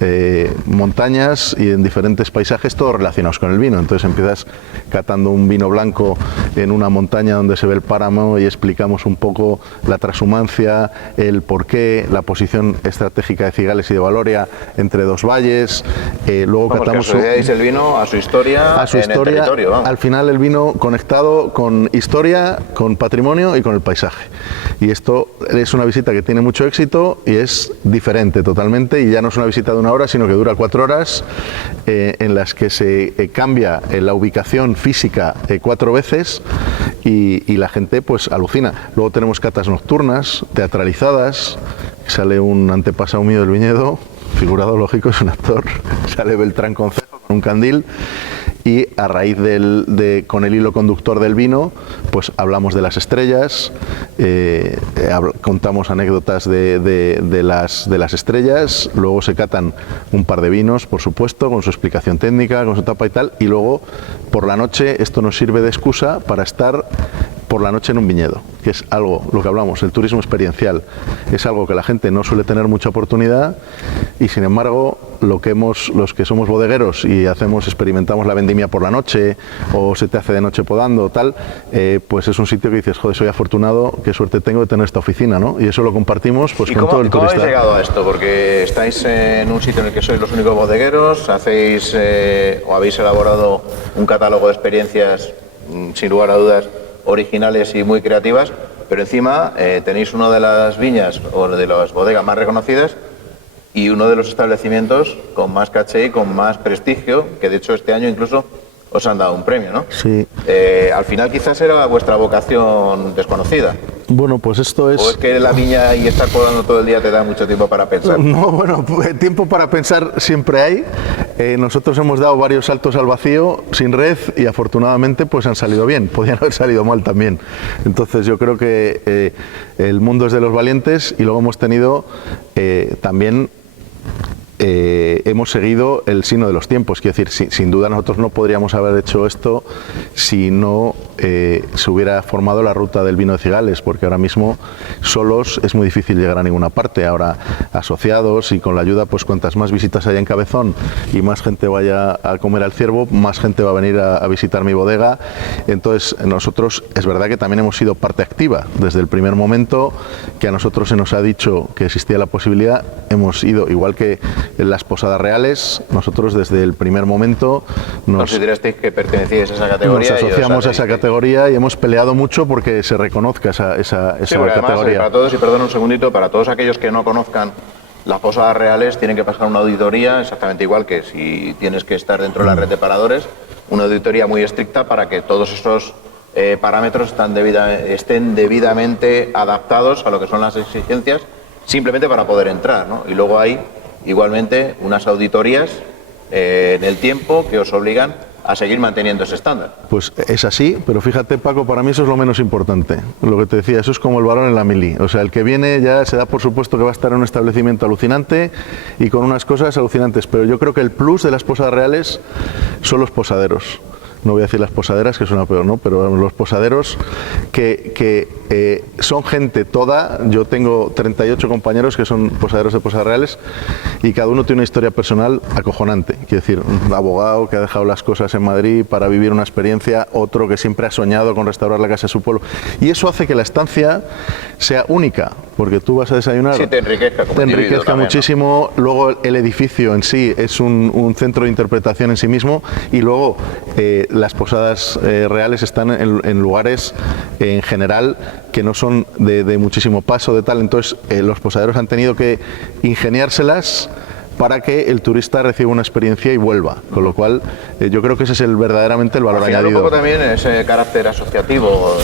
montañas y en diferentes paisajes, todos relacionados con el vino. Entonces empiezas catando un vino blanco en una montaña donde se ve el páramo y explicamos un poco la trashumancia, el porqué, la posición estratégica de Cigales y de Valoria entre 2 valles. Luego catamos el vino a su historia, en el territorio. Vamos. Al final el vino conectado con historia, con patrimonio y con el paisaje. Y esto es una visita que tiene mucho éxito y es diferente totalmente, y ya no es una visita de 1 hora, sino que dura 4 horas, en las que se cambia la ubicación física 4 veces y la gente pues alucina. Luego tenemos catas nocturnas, teatralizadas, sale un antepasado mío del viñedo, figurado lógico, es un actor, sale Beltrán Concejo con un candil, y a raíz con el hilo conductor del vino, pues hablamos de las estrellas, contamos anécdotas de las estrellas, luego se catan un par de vinos, por supuesto, con su explicación técnica, con su tapa y tal, y luego por la noche esto nos sirve de excusa para estar por la noche en un viñedo, que es algo, lo que hablamos, el turismo experiencial, es algo que la gente no suele tener mucha oportunidad, y sin embargo los que somos bodegueros y experimentamos la vendimia por la noche, o se te hace de noche podando tal, pues es un sitio que dices, joder, soy afortunado, qué suerte tengo de tener esta oficina, ¿no? Y eso lo compartimos pues con todo el turista. ¿Cómo habéis llegado a esto? Porque estáis en un sitio en el que sois los únicos bodegueros, hacéis o habéis elaborado un catálogo de experiencias, sin lugar a dudas, originales y muy creativas, pero encima tenéis una de las viñas o de las bodegas más reconocidas y uno de los establecimientos con más caché y con más prestigio, que de hecho este año incluso os han dado un premio, ¿no? Sí. Al final quizás era vuestra vocación desconocida. Bueno, pues esto es... ¿O es que la viña y estar podando todo el día te da mucho tiempo para pensar? No, bueno, tiempo para pensar siempre hay. Nosotros hemos dado varios saltos al vacío sin red y afortunadamente pues han salido bien. Podían haber salido mal también. Entonces yo creo que el mundo es de los valientes, y luego hemos tenido también hemos seguido el signo de los tiempos. Quiero decir, sin duda nosotros no podríamos haber hecho esto si no se hubiera formado la ruta del vino de Cigales, porque ahora mismo solos es muy difícil llegar a ninguna parte. Ahora asociados y con la ayuda, pues cuantas más visitas haya en Cabezón y más gente vaya a comer al ciervo, más gente va a venir a visitar mi bodega. Entonces nosotros es verdad que también hemos sido parte activa desde el primer momento que a nosotros se nos ha dicho que existía la posibilidad. Hemos ido, igual que en las posadas reales, nosotros desde el primer momento considerasteis que pertenecíais a esa categoría, nos asociamos a esa categoría y hemos peleado mucho porque se reconozca esa sí, porque además, categoría. Para todos, y perdón un segundito, para todos aquellos que no conozcan las posadas reales, tienen que pasar una auditoría exactamente igual que si tienes que estar dentro de la red de paradores, una auditoría muy estricta para que todos esos parámetros estén debidamente adaptados a lo que son las exigencias, simplemente para poder entrar, ¿no? Y luego hay igualmente unas auditorías en el tiempo que os obligan a seguir manteniendo ese estándar. Pues es así, pero fíjate, Paco, para mí eso es lo menos importante. Lo que te decía, eso es como el balón en la mili. O sea, el que viene ya se da por supuesto que va a estar en un establecimiento alucinante y con unas cosas alucinantes, pero yo creo que el plus de las posadas reales son los posaderos. No voy a decir las posaderas, que suena peor, ¿no? Pero los posaderos que son gente toda. Yo tengo 38 compañeros que son posaderos de posadas reales y cada uno tiene una historia personal acojonante. Quiero decir, un abogado que ha dejado las cosas en Madrid para vivir una experiencia, otro que siempre ha soñado con restaurar la casa de su pueblo. Y eso hace que la estancia sea única, porque tú vas a desayunar, sí, te enriquezca también, muchísimo, ¿no? Luego el edificio en sí es un centro de interpretación en sí mismo y luego las posadas reales están en lugares en general que no son de muchísimo paso, de tal. Entonces los posaderos han tenido que ingeniárselas para que el turista reciba una experiencia y vuelva, con lo cual yo creo que ese es verdaderamente el valor añadido. Un poco también ese carácter asociativo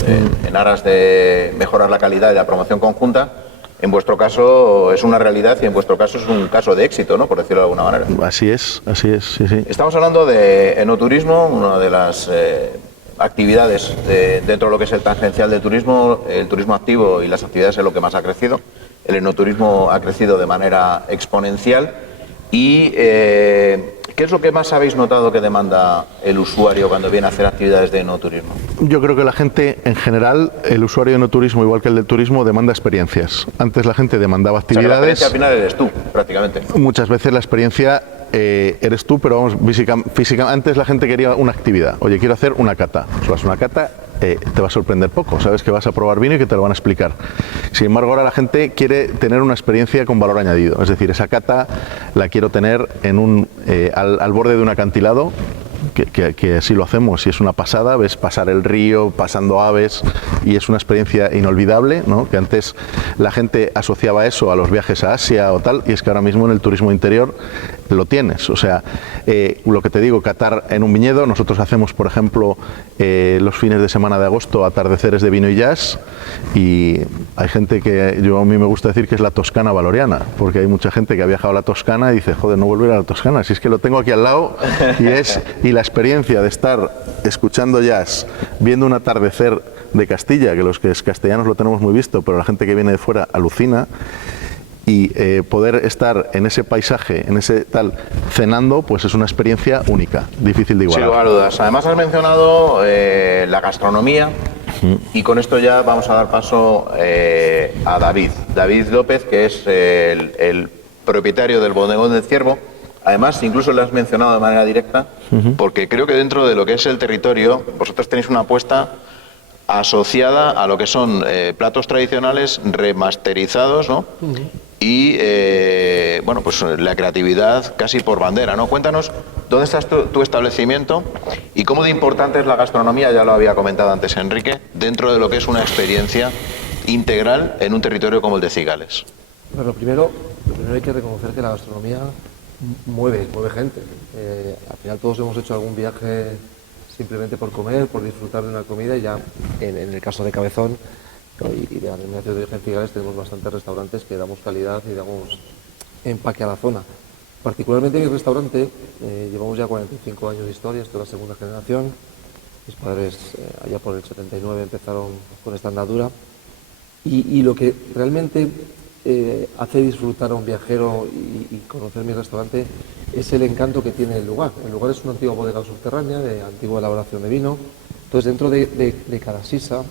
en aras de mejorar la calidad y la promoción conjunta. En vuestro caso es una realidad y en vuestro caso es un caso de éxito, ¿no? Por decirlo de alguna manera. Así es, sí, sí. Estamos hablando de enoturismo, una de las actividades dentro de lo que es el tangencial del turismo, el turismo activo y las actividades es lo que más ha crecido. El enoturismo ha crecido de manera exponencial y ¿qué es lo que más habéis notado que demanda el usuario cuando viene a hacer actividades de enoturismo? Yo creo que la gente, en general, el usuario de enoturismo, igual que el del turismo, demanda experiencias. Antes la gente demandaba actividades. O sea, la experiencia al final eres tú, prácticamente. Muchas veces la experiencia eres tú, pero vamos, físicamente, antes la gente quería una actividad. Oye, quiero hacer una cata. Pues vas a una cata, te va a sorprender poco. Sabes que vas a probar vino y que te lo van a explicar. Sin embargo, ahora la gente quiere tener una experiencia con valor añadido. Es decir, esa cata la quiero tener en al borde de un acantilado, que así lo hacemos y es una pasada. Ves pasar el río, pasando aves y es una experiencia inolvidable, ¿no? Que antes la gente asociaba eso a los viajes a Asia o tal, y es que ahora mismo en el turismo interior lo tienes. O sea, lo que te digo, catar en un viñedo. Nosotros hacemos, por ejemplo, los fines de semana de agosto atardeceres de vino y jazz, y hay gente que a mí me gusta decir que es la Toscana valoriana, porque hay mucha gente que ha viajado a la Toscana y dice, joder, no volver a la Toscana, si es que lo tengo aquí al lado. Y la experiencia de estar escuchando jazz, viendo un atardecer de Castilla, que los que es castellanos lo tenemos muy visto, pero la gente que viene de fuera alucina, y poder estar en ese paisaje, en ese tal, cenando, pues es una experiencia única, difícil de igualar. Sin lugar a dudas. Además has mencionado la gastronomía, y con esto ya vamos a dar paso a David López, que es el propietario del Bodegón del Ciervo. Además, incluso lo has mencionado de manera directa, porque creo que dentro de lo que es el territorio, vosotros tenéis una apuesta asociada a lo que son platos tradicionales remasterizados, ¿no? Y, bueno, pues la creatividad casi por bandera, ¿no? Cuéntanos, ¿dónde está tu establecimiento y cómo de importante es la gastronomía? Ya lo había comentado antes Enrique, dentro de lo que es una experiencia integral en un territorio como el de Cigales. Bueno, lo primero hay que reconocer que la gastronomía mueve gente. Al final todos hemos hecho algún viaje simplemente por comer, por disfrutar de una comida, y ya en el caso de Cabezón y de la denominación de origen Cigales tenemos bastantes restaurantes que damos calidad y damos empaque a la zona. Particularmente en mi restaurante llevamos ya 45 años de historia, esto es la segunda generación. Mis padres allá por el 79 empezaron con esta andadura, y lo que realmente hace disfrutar a un viajero y conocer mi restaurante es el encanto que tiene el lugar. El lugar es una antigua bodega subterránea de antigua elaboración de vino. Entonces, dentro de cada sisa,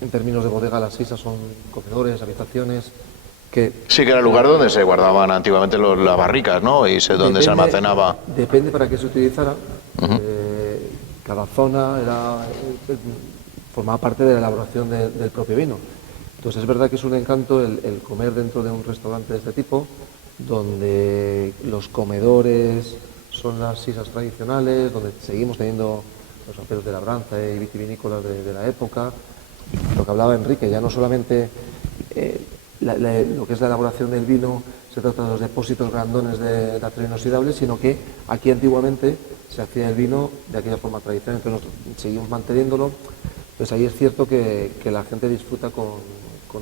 en términos de bodega, las sisas son comedores, habitaciones, que... Sí, que era el lugar donde se guardaban antiguamente las barricas, ¿no? Y donde se almacenaba. Depende para qué se utilizara. Cada zona formaba parte de la elaboración del propio vino. Entonces es verdad que es un encanto el comer dentro de un restaurante de este tipo, donde los comedores son las sisas tradicionales, donde seguimos teniendo los aperos de labranza y vitivinícolas de la época. Lo que hablaba Enrique, ya no solamente lo que es la elaboración del vino se trata de los depósitos grandones de acero inoxidable, sino que aquí antiguamente se hacía el vino de aquella forma tradicional, entonces seguimos manteniéndolo. Pues ahí es cierto que la gente disfruta con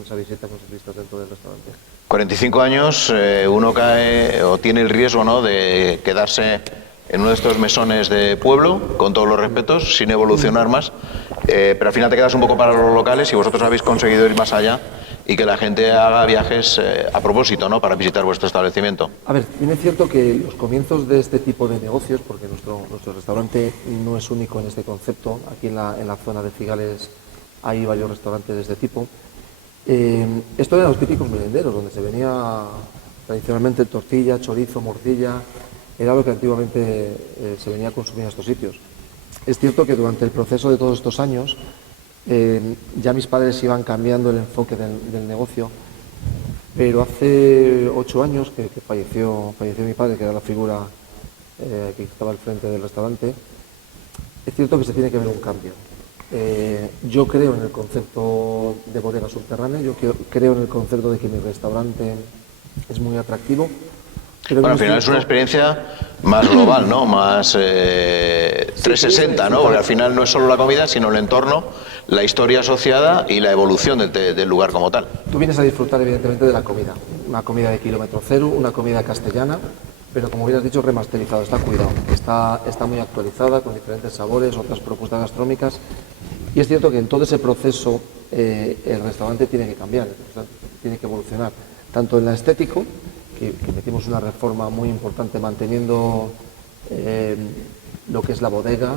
esa visita, con sus vistas dentro del restaurante. 45 años, uno cae o tiene el riesgo, ¿no?, de quedarse en uno de estos mesones de pueblo, con todos los respetos, sin evolucionar más, pero al final te quedas un poco para los locales y vosotros habéis conseguido ir más allá y que la gente haga viajes a propósito, ¿no?, para visitar vuestro establecimiento. A ver, bien es cierto que los comienzos de este tipo de negocios, porque nuestro restaurante no es único en este concepto, aquí en la zona de Cigales hay varios restaurantes de este tipo. Esto eran los típicos merenderos, donde se venía tradicionalmente tortilla, chorizo, morcilla, era lo que antiguamente se venía a consumir en estos sitios. Es cierto que durante el proceso de todos estos años, ya mis padres iban cambiando el enfoque del negocio, pero hace 8 años que falleció mi padre, que era la figura que estaba al frente del restaurante. Es cierto que se tiene que ver un cambio. Yo creo en el concepto de bodega subterránea, yo creo en el concepto de que mi restaurante es muy atractivo. Pero bueno, al final es una experiencia más global, ¿no? Más 360, ¿no? Porque al final no es solo la comida, sino el entorno, la historia asociada y la evolución del lugar como tal. Tú vienes a disfrutar evidentemente de la comida, una comida de kilómetro cero, una comida castellana, pero como hubieras dicho, remasterizado, está cuidado, está muy actualizada, con diferentes sabores, otras propuestas gastronómicas. Y es cierto que en todo ese proceso el restaurante tiene que cambiar, tiene que evolucionar, tanto en la estético, que metimos una reforma muy importante manteniendo lo que es la bodega,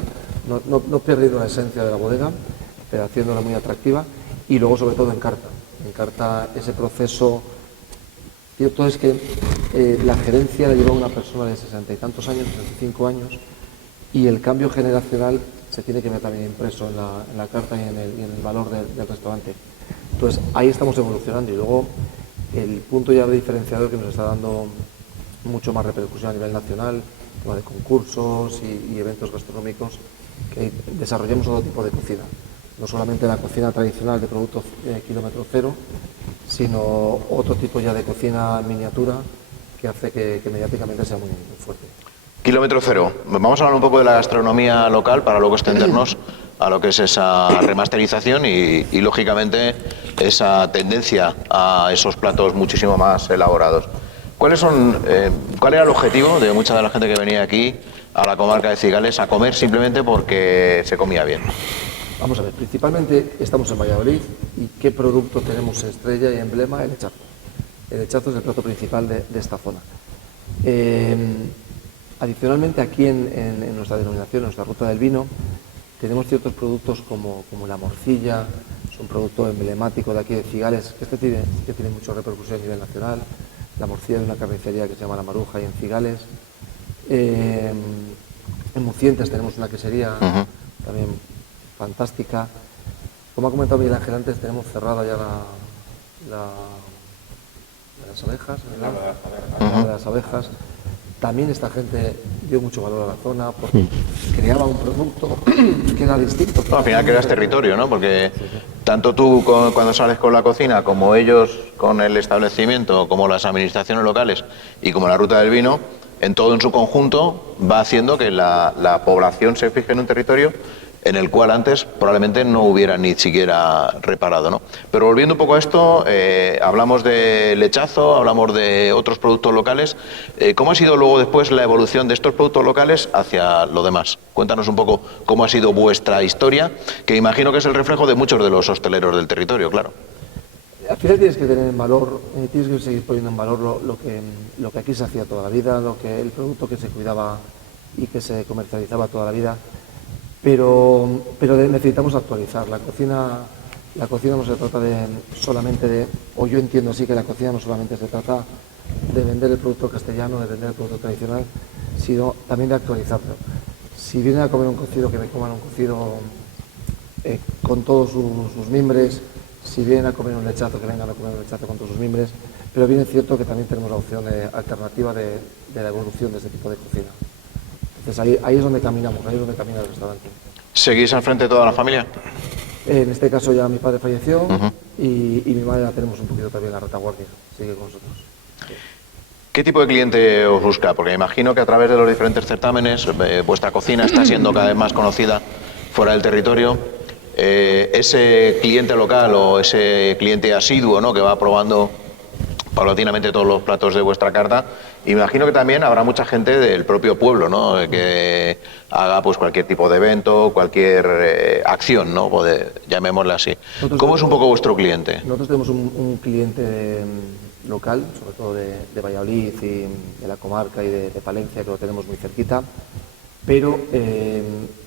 no perdiendo la esencia de la bodega, pero haciéndola muy atractiva, y luego sobre todo en carta ese proceso. Cierto es que la gerencia la lleva una persona de 60 y tantos años, 65 años, y el cambio generacional se tiene que ver también impreso en la carta y en el valor del restaurante. Entonces ahí estamos evolucionando, y luego el punto ya de diferenciador que nos está dando mucho más repercusión a nivel nacional, tema de concursos y eventos gastronómicos, que desarrollemos otro tipo de cocina, no solamente la cocina tradicional de productos kilómetro cero, sino otro tipo ya de cocina miniatura que hace que mediáticamente sea muy fuerte. Kilómetro cero. Vamos a hablar un poco de la gastronomía local para luego extendernos a lo que es esa remasterización y lógicamente esa tendencia a esos platos muchísimo más elaborados. ¿Cuál era el objetivo de mucha de la gente que venía aquí a la comarca de Cigales a comer simplemente porque se comía bien? Vamos a ver, principalmente estamos en Valladolid, y ¿qué producto tenemos estrella y emblema? El lechazo. El lechazo es el plato principal de esta zona. Adicionalmente, aquí en nuestra denominación, en nuestra ruta del vino, tenemos ciertos productos como la morcilla, es un producto emblemático de aquí de Cigales, que tiene mucha repercusión a nivel nacional. La morcilla de una carnicería que se llama La Maruja y en Cigales. En Mucientes tenemos una quesería también fantástica. Como ha comentado Miguel Ángel antes, tenemos cerrada ya las abejas, de las abejas. También esta gente dio mucho valor a la zona porque creaba un producto que era distinto. No, al final creas territorio, ¿no? Porque tanto tú cuando sales con la cocina, como ellos con el establecimiento, como las administraciones locales y como la ruta del vino, en todo en su conjunto va haciendo que la población se fije en un territorio en el cual antes probablemente no hubiera ni siquiera reparado, ¿no? Pero volviendo un poco a esto, hablamos de lechazo, hablamos de otros productos locales. ¿Cómo ha sido luego después la evolución de estos productos locales hacia lo demás? Cuéntanos un poco cómo ha sido vuestra historia, que imagino que es el reflejo de muchos de los hosteleros del territorio, claro. Al final tienes que tener en valor, tienes que seguir poniendo en valor lo que aquí se hacía toda la vida, el producto que se cuidaba y que se comercializaba toda la vida, pero necesitamos actualizar. La cocina no se trata o yo entiendo así que la cocina no solamente se trata de vender el producto castellano, de vender el producto tradicional, sino también de actualizarlo. Si vienen a comer un cocido, que me coman un cocido con todos sus mimbres. Si vienen a comer un lechazo, que vengan a comer un lechazo con todos sus mimbres. Pero bien es cierto que también tenemos la opción alternativa de la evolución de este tipo de cocina. Entonces ahí es donde caminamos, ahí es donde camina el restaurante. ¿Seguís al frente de toda la familia? En este caso ya mi padre falleció y mi madre la tenemos un poquito también en la retaguardia, sigue con nosotros. ¿Qué tipo de cliente os busca? Porque imagino que a través de los diferentes certámenes vuestra cocina está siendo cada vez más conocida fuera del territorio. Ese cliente local o ese cliente asiduo, ¿no?, que va probando paulatinamente todos los platos de vuestra carta, imagino que también habrá mucha gente del propio pueblo, ¿no?, que haga pues cualquier tipo de evento, cualquier acción, ¿no?, llamémosle así. ¿Cómo es un poco vuestro cliente? Nosotros tenemos un cliente local, sobre todo de Valladolid y de la comarca y de Palencia, que lo tenemos muy cerquita, pero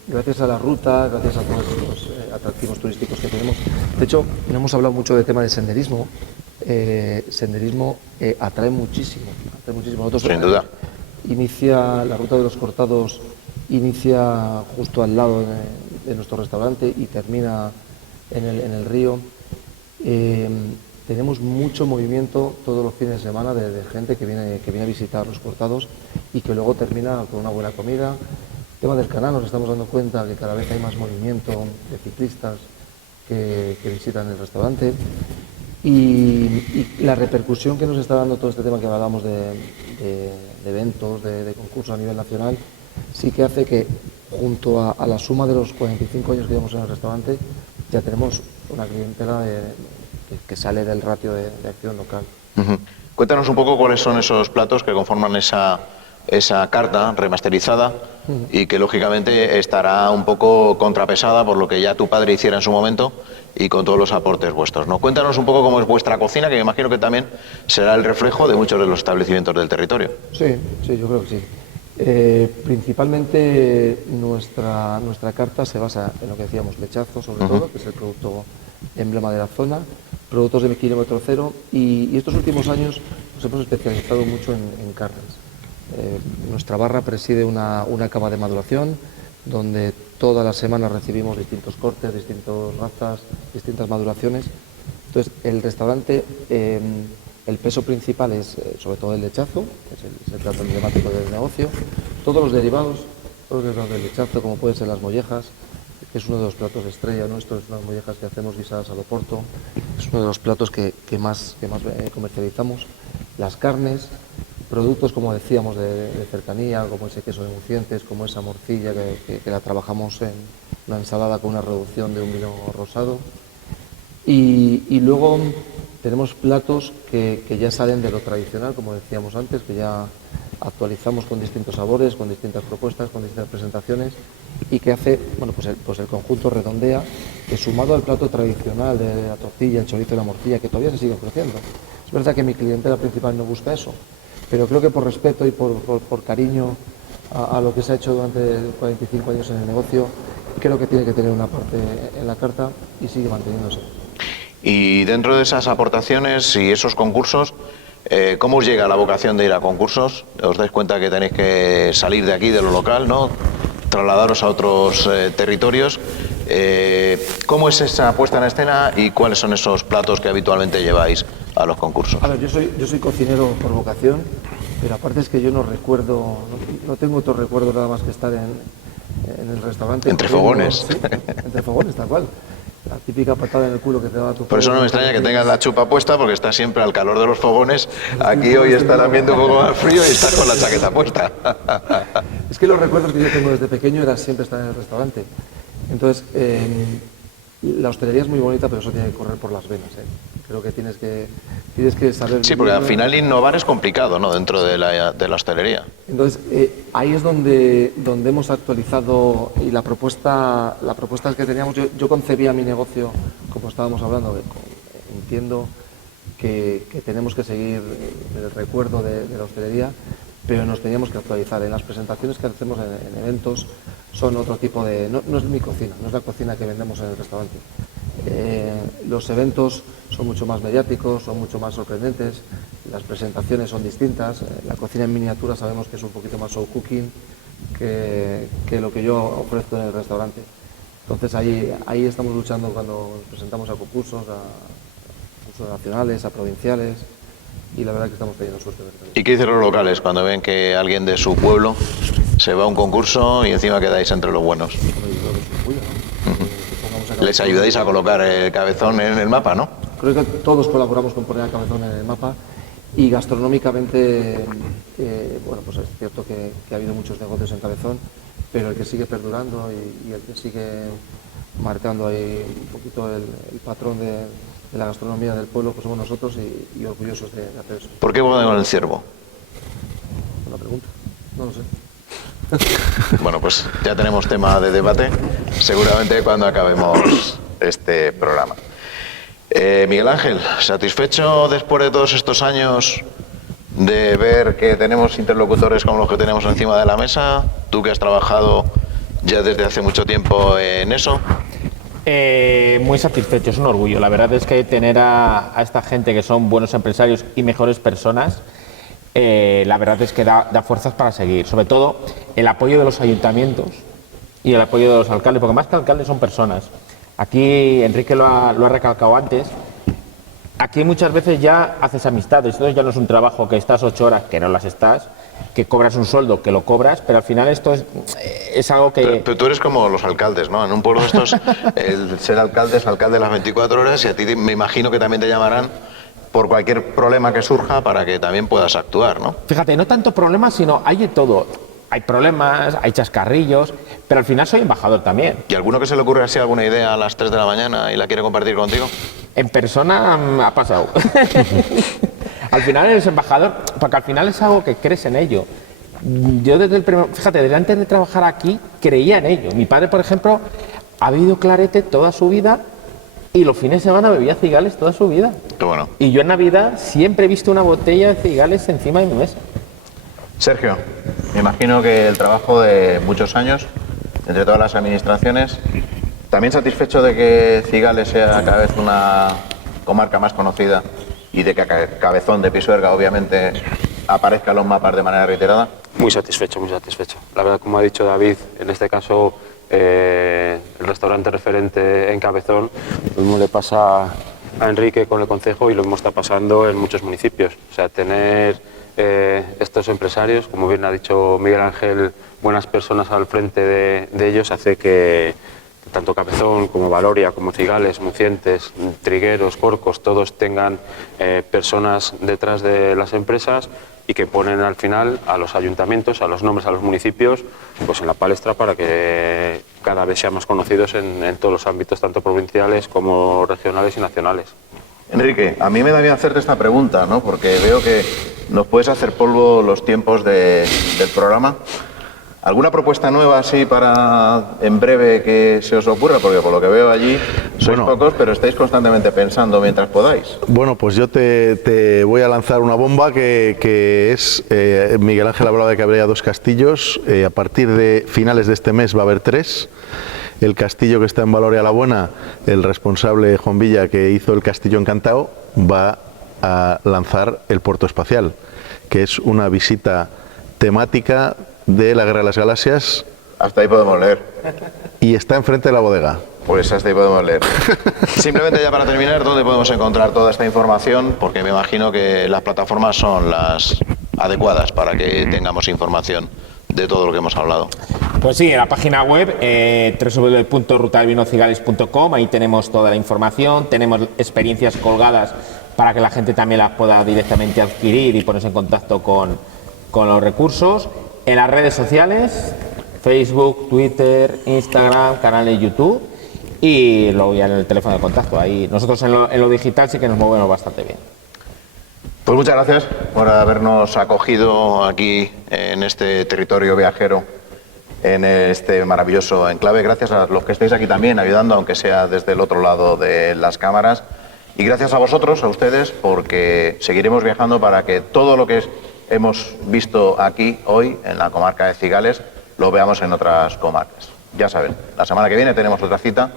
gracias a la ruta, gracias a todos los atractivos turísticos que tenemos. De hecho, no hemos hablado mucho del tema de senderismo. Senderismo atrae muchísimo. Nosotros, sin duda. La ruta de los cortados inicia justo al lado de nuestro restaurante y termina en el río. Tenemos mucho movimiento todos los fines de semana de gente que viene a visitar los cortados y que luego termina con una buena comida. El tema del canal, nos estamos dando cuenta que cada vez hay más movimiento de ciclistas que visitan el restaurante y la repercusión que nos está dando todo este tema que hablábamos de eventos, de concursos a nivel nacional, sí que hace que junto a la suma de los 45 años que llevamos en el restaurante ya tenemos una clientela que sale del ratio de acción local. Cuéntanos un poco cuáles son esos platos que conforman esa carta remasterizada y que lógicamente estará un poco contrapesada por lo que ya tu padre hiciera en su momento y con todos los aportes vuestros, ¿no? Cuéntanos un poco cómo es vuestra cocina, que me imagino que también será el reflejo de muchos de los establecimientos del territorio. Sí, yo creo que sí. Principalmente nuestra carta se basa en lo que decíamos, lechazo sobre todo, que es el producto emblema de la zona, productos de kilómetro cero y estos últimos años nos hemos especializado mucho en carnes. Nuestra barra preside una cava de maduración donde todas las semanas recibimos distintos cortes, distintas razas, distintas maduraciones. Entonces el restaurante, el peso principal es sobre todo el lechazo, que es el plato emblemático del negocio, todos los derivados del lechazo, como pueden ser las mollejas, que es uno de los platos estrella nuestros, unas mollejas que hacemos guisadas al oporto, es uno de los platos que más comercializamos, las carnes, productos, como decíamos, de cercanía, como ese queso de Mucientes, como esa morcilla que la trabajamos en una ensalada con una reducción de un vino rosado. Y luego tenemos platos que ya salen de lo tradicional, como decíamos antes, que ya actualizamos con distintos sabores, con distintas propuestas, con distintas presentaciones y que hace, bueno, pues el conjunto redondea, que sumado al plato tradicional de la tortilla, el chorizo y la morcilla, que todavía se sigue ofreciendo. Es verdad que mi clientela principal no busca eso, pero creo que por respeto y por cariño a lo que se ha hecho durante 45 años en el negocio, creo que tiene que tener una parte en la carta y sigue manteniéndose. Y dentro de esas aportaciones y esos concursos, ¿cómo os llega la vocación de ir a concursos? ¿Os dais cuenta que tenéis que salir de aquí, de lo local, ¿no?, trasladaros a otros territorios? ¿Cómo es esa puesta en escena y cuáles son esos platos que habitualmente lleváis a los concursos? A ver, yo soy cocinero por vocación, pero aparte es que yo no tengo otro recuerdo nada más que estar en el restaurante. Entre fogones. Sí, entre fogones, tal cual. La típica patada en el culo que te da tu padre. Por eso no me extraña que tengas la chupa puesta, porque estás siempre al calor de los fogones. Aquí hoy estás ambiente un poco más frío y estás con la chaqueta puesta. Es que los recuerdos que yo tengo desde pequeño era siempre estar en el restaurante. Entonces, la hostelería es muy bonita, pero eso tiene que correr por las venas. Creo que tienes que saber... Sí, porque al final innovar es complicado, ¿no?, dentro de la hostelería. Entonces, ahí es donde hemos actualizado y la propuesta que teníamos, yo concebía mi negocio, como estábamos hablando, entiendo que tenemos que seguir el recuerdo de la hostelería, pero nos teníamos que actualizar. En las presentaciones que hacemos en eventos son otro tipo de... No es mi cocina, no es la cocina que vendemos en el restaurante. Los eventos son mucho más mediáticos, son mucho más sorprendentes, las presentaciones son distintas, la cocina en miniatura sabemos que es un poquito más show cooking que lo que yo ofrezco en el restaurante. Entonces ahí estamos luchando cuando nos presentamos a concursos nacionales, a provinciales, y la verdad que estamos teniendo suerte. ¿Y qué dicen los locales cuando ven que alguien de su pueblo se va a un concurso y encima quedáis entre los buenos? Les ayudáis a colocar el Cabezón en el mapa, ¿no? Creo que todos colaboramos con poner a Cabezón en el mapa, y gastronómicamente, bueno, pues es cierto que ha habido muchos negocios en Cabezón, pero el que sigue perdurando y el que sigue marcando ahí un poquito el patrón de la gastronomía del pueblo, pues somos nosotros, y orgullosos de hacer eso. ¿Por qué Bodegón El Ciervo? Buena pregunta, no lo sé. Bueno, pues ya tenemos tema de debate, seguramente cuando acabemos este programa. Miguel Ángel, ¿satisfecho después de todos estos años de ver que tenemos interlocutores como los que tenemos encima de la mesa? Tú que has trabajado ya desde hace mucho tiempo en eso. Muy satisfecho, es un orgullo. La verdad es que tener a esta gente que son buenos empresarios y mejores personas, la verdad es que da fuerzas para seguir. Sobre todo el apoyo de los ayuntamientos y el apoyo de los alcaldes, porque más que alcaldes son personas. Aquí Enrique lo ha recalcado antes. Aquí muchas veces ya haces amistades, entonces ya no es un trabajo que estás 8 horas, que no las estás, que cobras un sueldo, que lo cobras, pero al final esto es algo que... Pero tú eres como los alcaldes, ¿no? En un pueblo de estos, el ser alcalde es alcalde las 24 horas, y a ti me imagino que también te llamarán por cualquier problema que surja para que también puedas actuar, ¿no? Fíjate, no tanto problemas, sino hay de todo. Hay problemas, hay chascarrillos, pero al final soy embajador también. ¿Y alguno que se le ocurre así alguna idea a las 3 de la mañana y la quiere compartir contigo? En persona ha pasado. Al final eres embajador, porque al final es algo que crees en ello. Yo desde el primer... Fíjate, desde antes de trabajar aquí creía en ello. Mi padre, por ejemplo, ha bebido clarete toda su vida y los fines de semana bebía cigales toda su vida. Qué bueno. Y yo en Navidad siempre he visto una botella de cigales encima de mi mesa. Sergio, me imagino que el trabajo de muchos años entre todas las administraciones, ¿también satisfecho de que Cigales sea cada vez una comarca más conocida y de que Cabezón de Pisuerga obviamente aparezca en los mapas de manera reiterada? Muy satisfecho, muy satisfecho. La verdad, como ha dicho David, en este caso el restaurante referente en Cabezón, lo mismo le pasa a Enrique con el concejo y lo mismo está pasando en muchos municipios. O sea, tener estos empresarios, como bien ha dicho Miguel Ángel, buenas personas al frente de ellos, hace que tanto Cabezón como Valoria, como Cigales, Mucientes, Trigueros, Corcos, todos tengan personas detrás de las empresas y que ponen al final a los ayuntamientos, a los nombres, a los municipios, pues en la palestra para que cada vez seamos conocidos en todos los ámbitos, tanto provinciales como regionales y nacionales. Enrique, a mí me da bien hacerte esta pregunta, ¿no? Porque veo que nos puedes hacer polvo los tiempos del programa. ¿Alguna propuesta nueva así para en breve que se os ocurra? Porque por lo que veo allí sois pocos, pero estáis constantemente pensando mientras podáis. Bueno, pues yo te voy a lanzar una bomba que es... Miguel Ángel hablaba de que habría 2 castillos. A partir de finales de este mes va a haber 3. El castillo que está en Valoria la Buena, el responsable Juan Villa, que hizo el Castillo Encantado, va a lanzar el Puerto Espacial, que es una visita temática de la Guerra de las Galaxias. Hasta ahí podemos leer. Y está enfrente de la bodega. Pues hasta ahí podemos leer. Simplemente ya para terminar, ¿dónde podemos encontrar toda esta información? Porque me imagino que las plataformas son las adecuadas para que tengamos información de todo lo que hemos hablado. Pues sí, en la página web www.rutadelvinocigales.com, ahí tenemos toda la información, tenemos experiencias colgadas para que la gente también las pueda directamente adquirir y ponerse en contacto con los recursos. En las redes sociales, Facebook, Twitter, Instagram, canal de YouTube y luego ya en el teléfono de contacto. Ahí nosotros en lo digital sí que nos movemos bastante bien. Pues muchas gracias por habernos acogido aquí en este territorio viajero, en este maravilloso enclave. Gracias a los que estáis aquí también ayudando, aunque sea desde el otro lado de las cámaras. Y gracias a vosotros, a ustedes, porque seguiremos viajando para que todo lo que hemos visto aquí hoy en la comarca de Cigales lo veamos en otras comarcas. Ya saben, la semana que viene tenemos otra cita